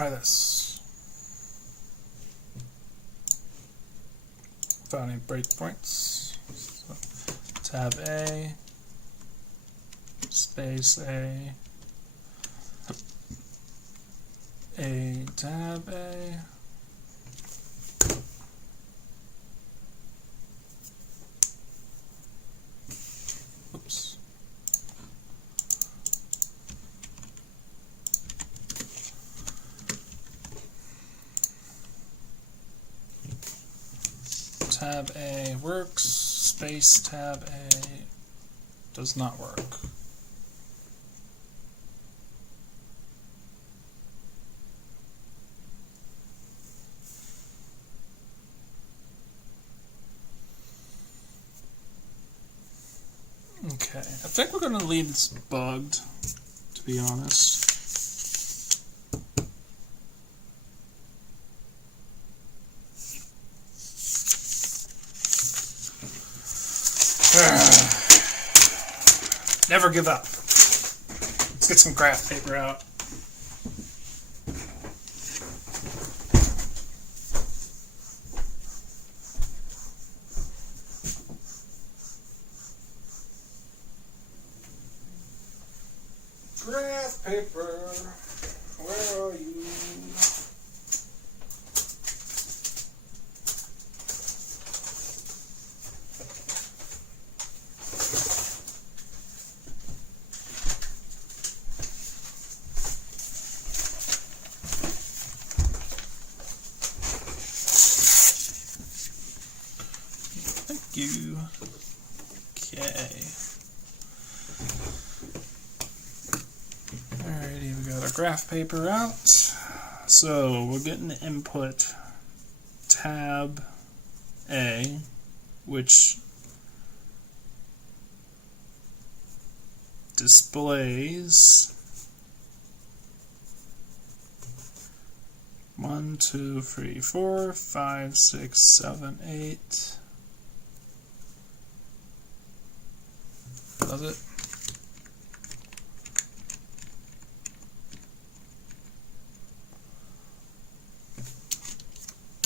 try this. Without any breakpoints. So, tab A, space A, tab A, oops. Tab A works, space tab A does not work. Okay, I think we're going to leave this bugged, to be honest. Never give up. Let's get some graph paper out. Graph paper, where are you? Thank you. Okay. Alrighty, we got our graph paper out. So we're getting the input tab A, which displays 1, 2, 3, 4, 5, 6, 7, 8. Does it?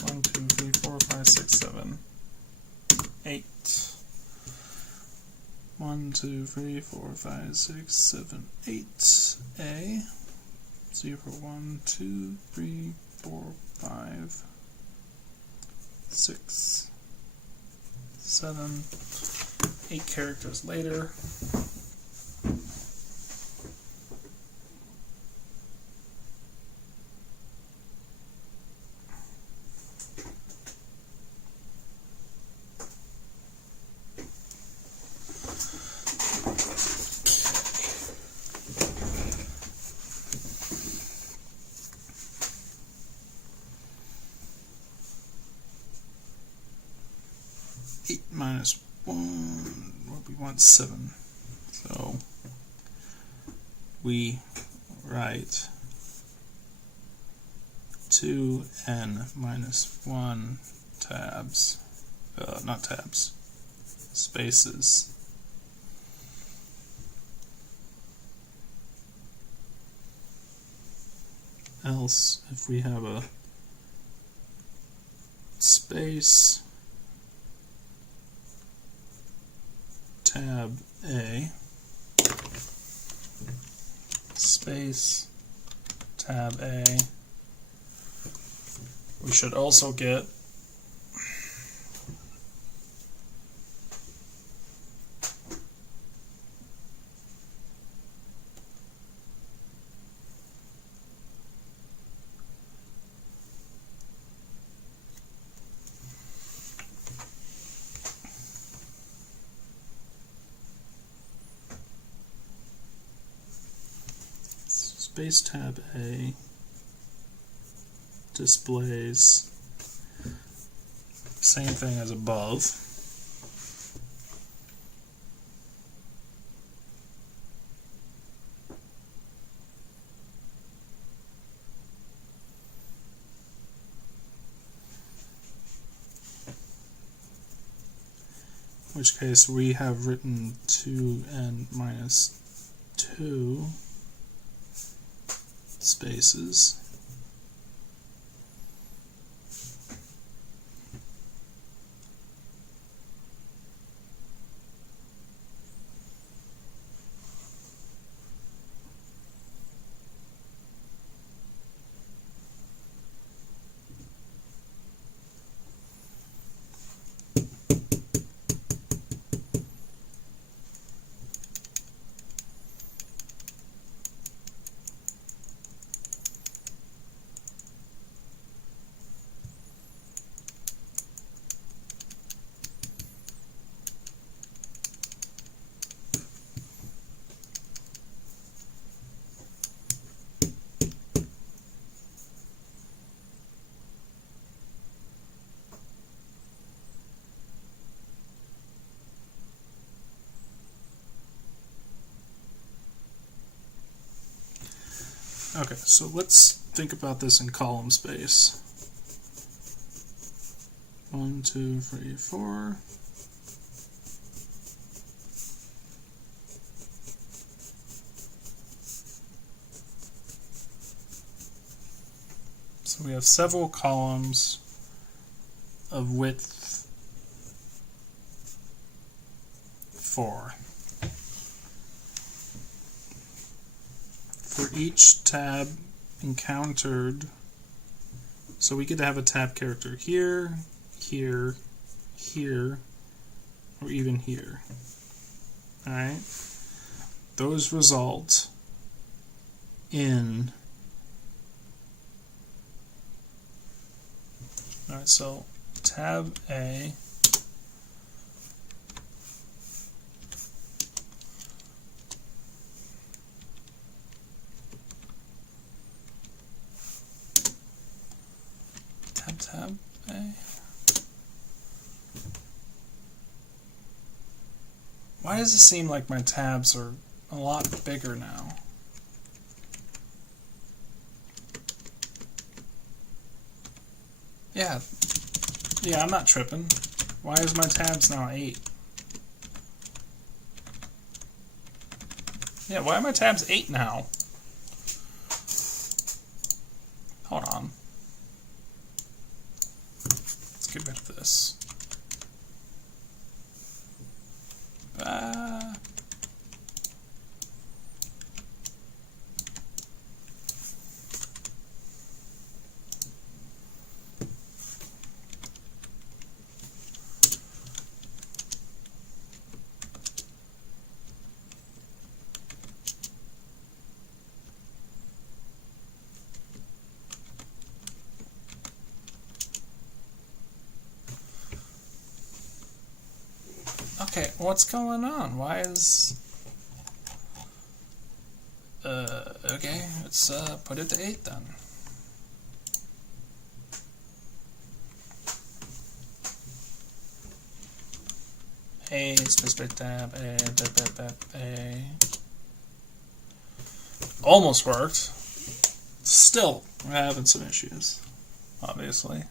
One, 2, 3, 4, 5, 6, 7, 8. 1, 2, 3, 4, 5, 6, 7, 8. A. 0, 1, 2, 3, 4, 5, 6, 7, 8 characters later. Minus 1, what we want 7. So we write 2n minus 1 tabs, not tabs, spaces. Else, if we have a space tab A, space tab A, we should also get space tab A displays same thing as above. In which case we have written 2n minus 2 spaces. Okay, so let's think about this in column space. 1, 2, 3, 4. So we have several columns of width 4. For each tab encountered, so we get to have a tab character here, here, here, or even here. Alright? Those result in... Alright, so tab A tab A. Why does it seem like my tabs are a lot bigger now? Yeah, I'm not tripping. Why is my tabs now 8? Yeah, why are my tabs 8 now? Hold on. Let's get rid of this. Okay, what's going on? Why is... okay, let's put it to 8 then. A space tab, A. Almost worked. Still, we're having some issues, obviously.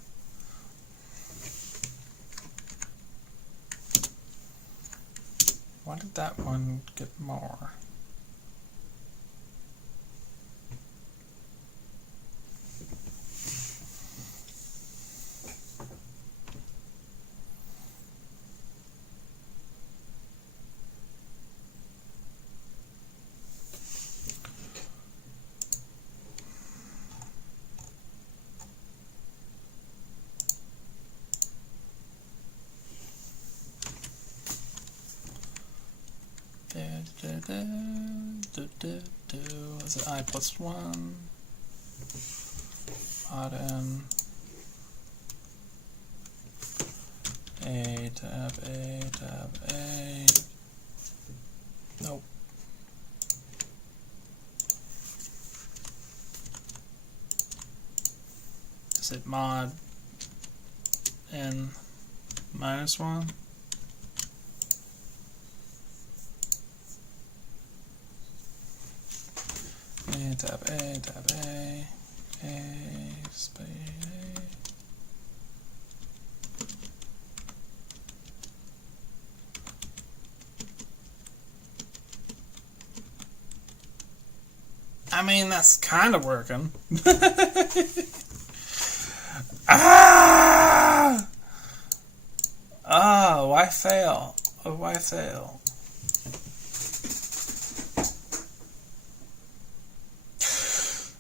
Why did that one get more? Is it I+1? Mod n. A tab A tab A. Nope. Is it mod n -1? A tab A tab A space A. I mean, that's kind of working. Ah! Oh, why fail? Oh, why fail?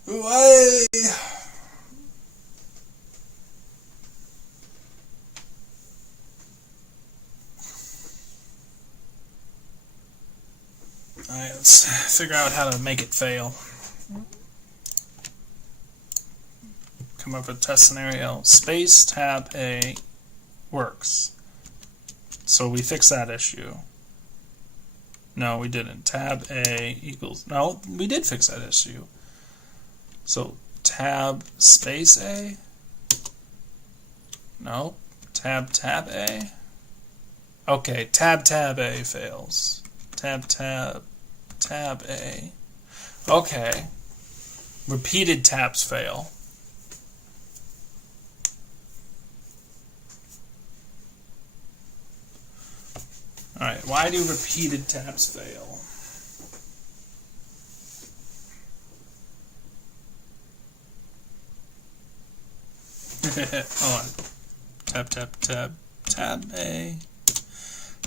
Why? Alright, let's figure out how to make it fail. Come up with a test scenario. Space tab A works. So we fix that issue. No, we didn't. Tab A equals... No, we did fix that issue. So tab space A? No. Tab A? Okay, tab A fails. Tab A. Okay. Repeated tabs fail. Alright, why do repeated tabs fail? Hold on. Tab, tab, tab, tab, A.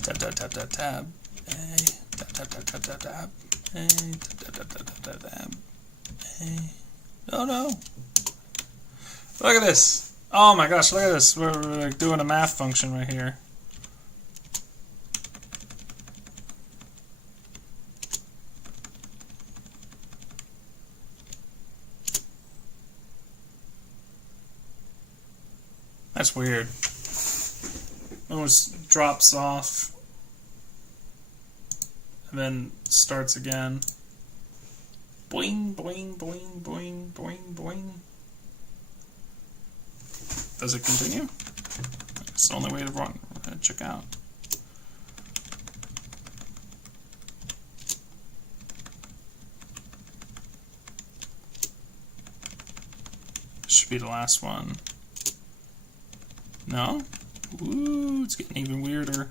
Tab, tab, tab, tab, tab, A. Tab, tab, tab, tab, tab, tab, A. Tab, tab, tab, tab, tab, tab, A. Oh no. Look at this. Oh my gosh, look at this. We're like doing a math function right here. That's weird. It almost drops off and then starts again. Boing, boing, boing, boing, boing, boing. Does it continue? It's the only way to run. Check out. This should be the last one. No? Ooh, it's getting even weirder.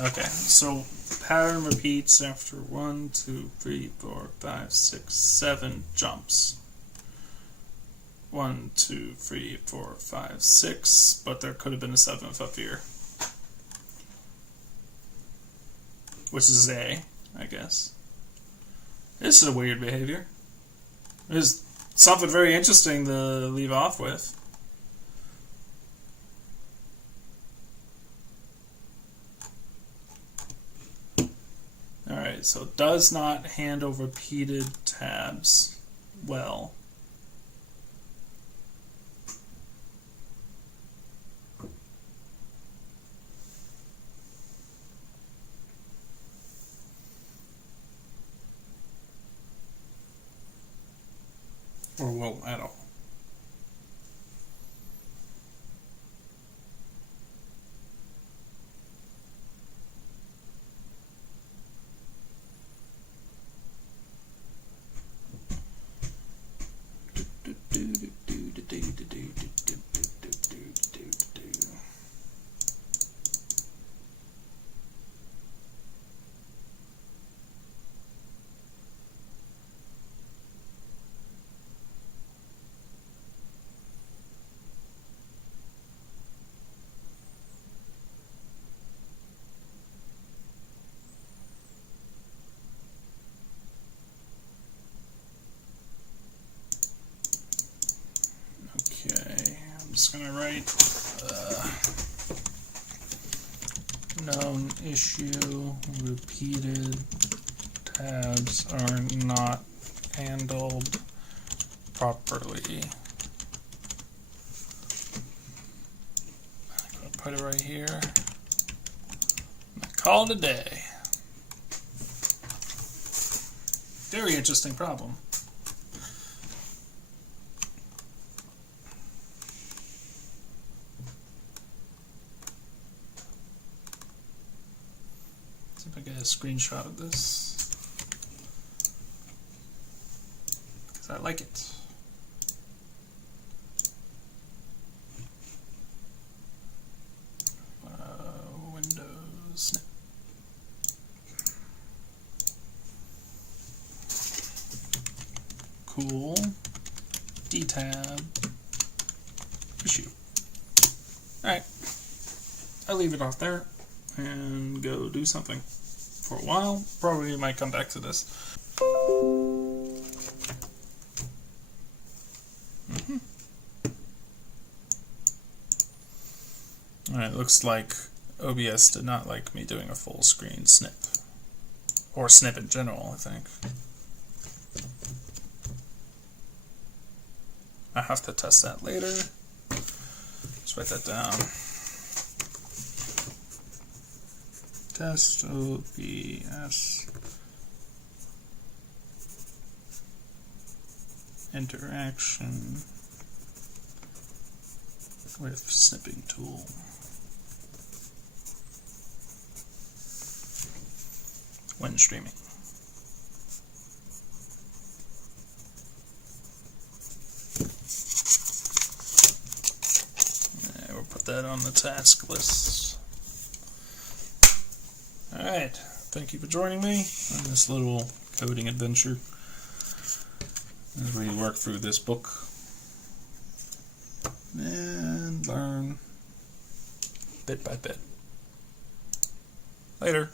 Okay, so pattern repeats after 1, 2, 3, 4, 5, 6, 7 jumps. 1, 2, 3, 4, 5, 6, but there could have been a 7th up here. Which is A, I guess. This is a weird behavior. There's something very interesting to leave off with. Alright, so does not handle repeated tabs well. Or well at all. I'm just going to write known issue, repeated tabs are not handled properly. I'm going to put it right here. Call it a day. Very interesting problem. See if I get a screenshot of this, because I like it. Windows snip. Cool. D-tab. Issue. Alright. I'll leave it off there and go do something for a while. Probably might come back to this. Alright, looks like OBS did not like me doing a full screen snip. Or snip in general, I think. I have to test that later. Let's write that down. Test OBS interaction with snipping tool. When streaming. have that on the task list. Alright, thank you for joining me on this little coding adventure as we work through this book and learn bit by bit. Later.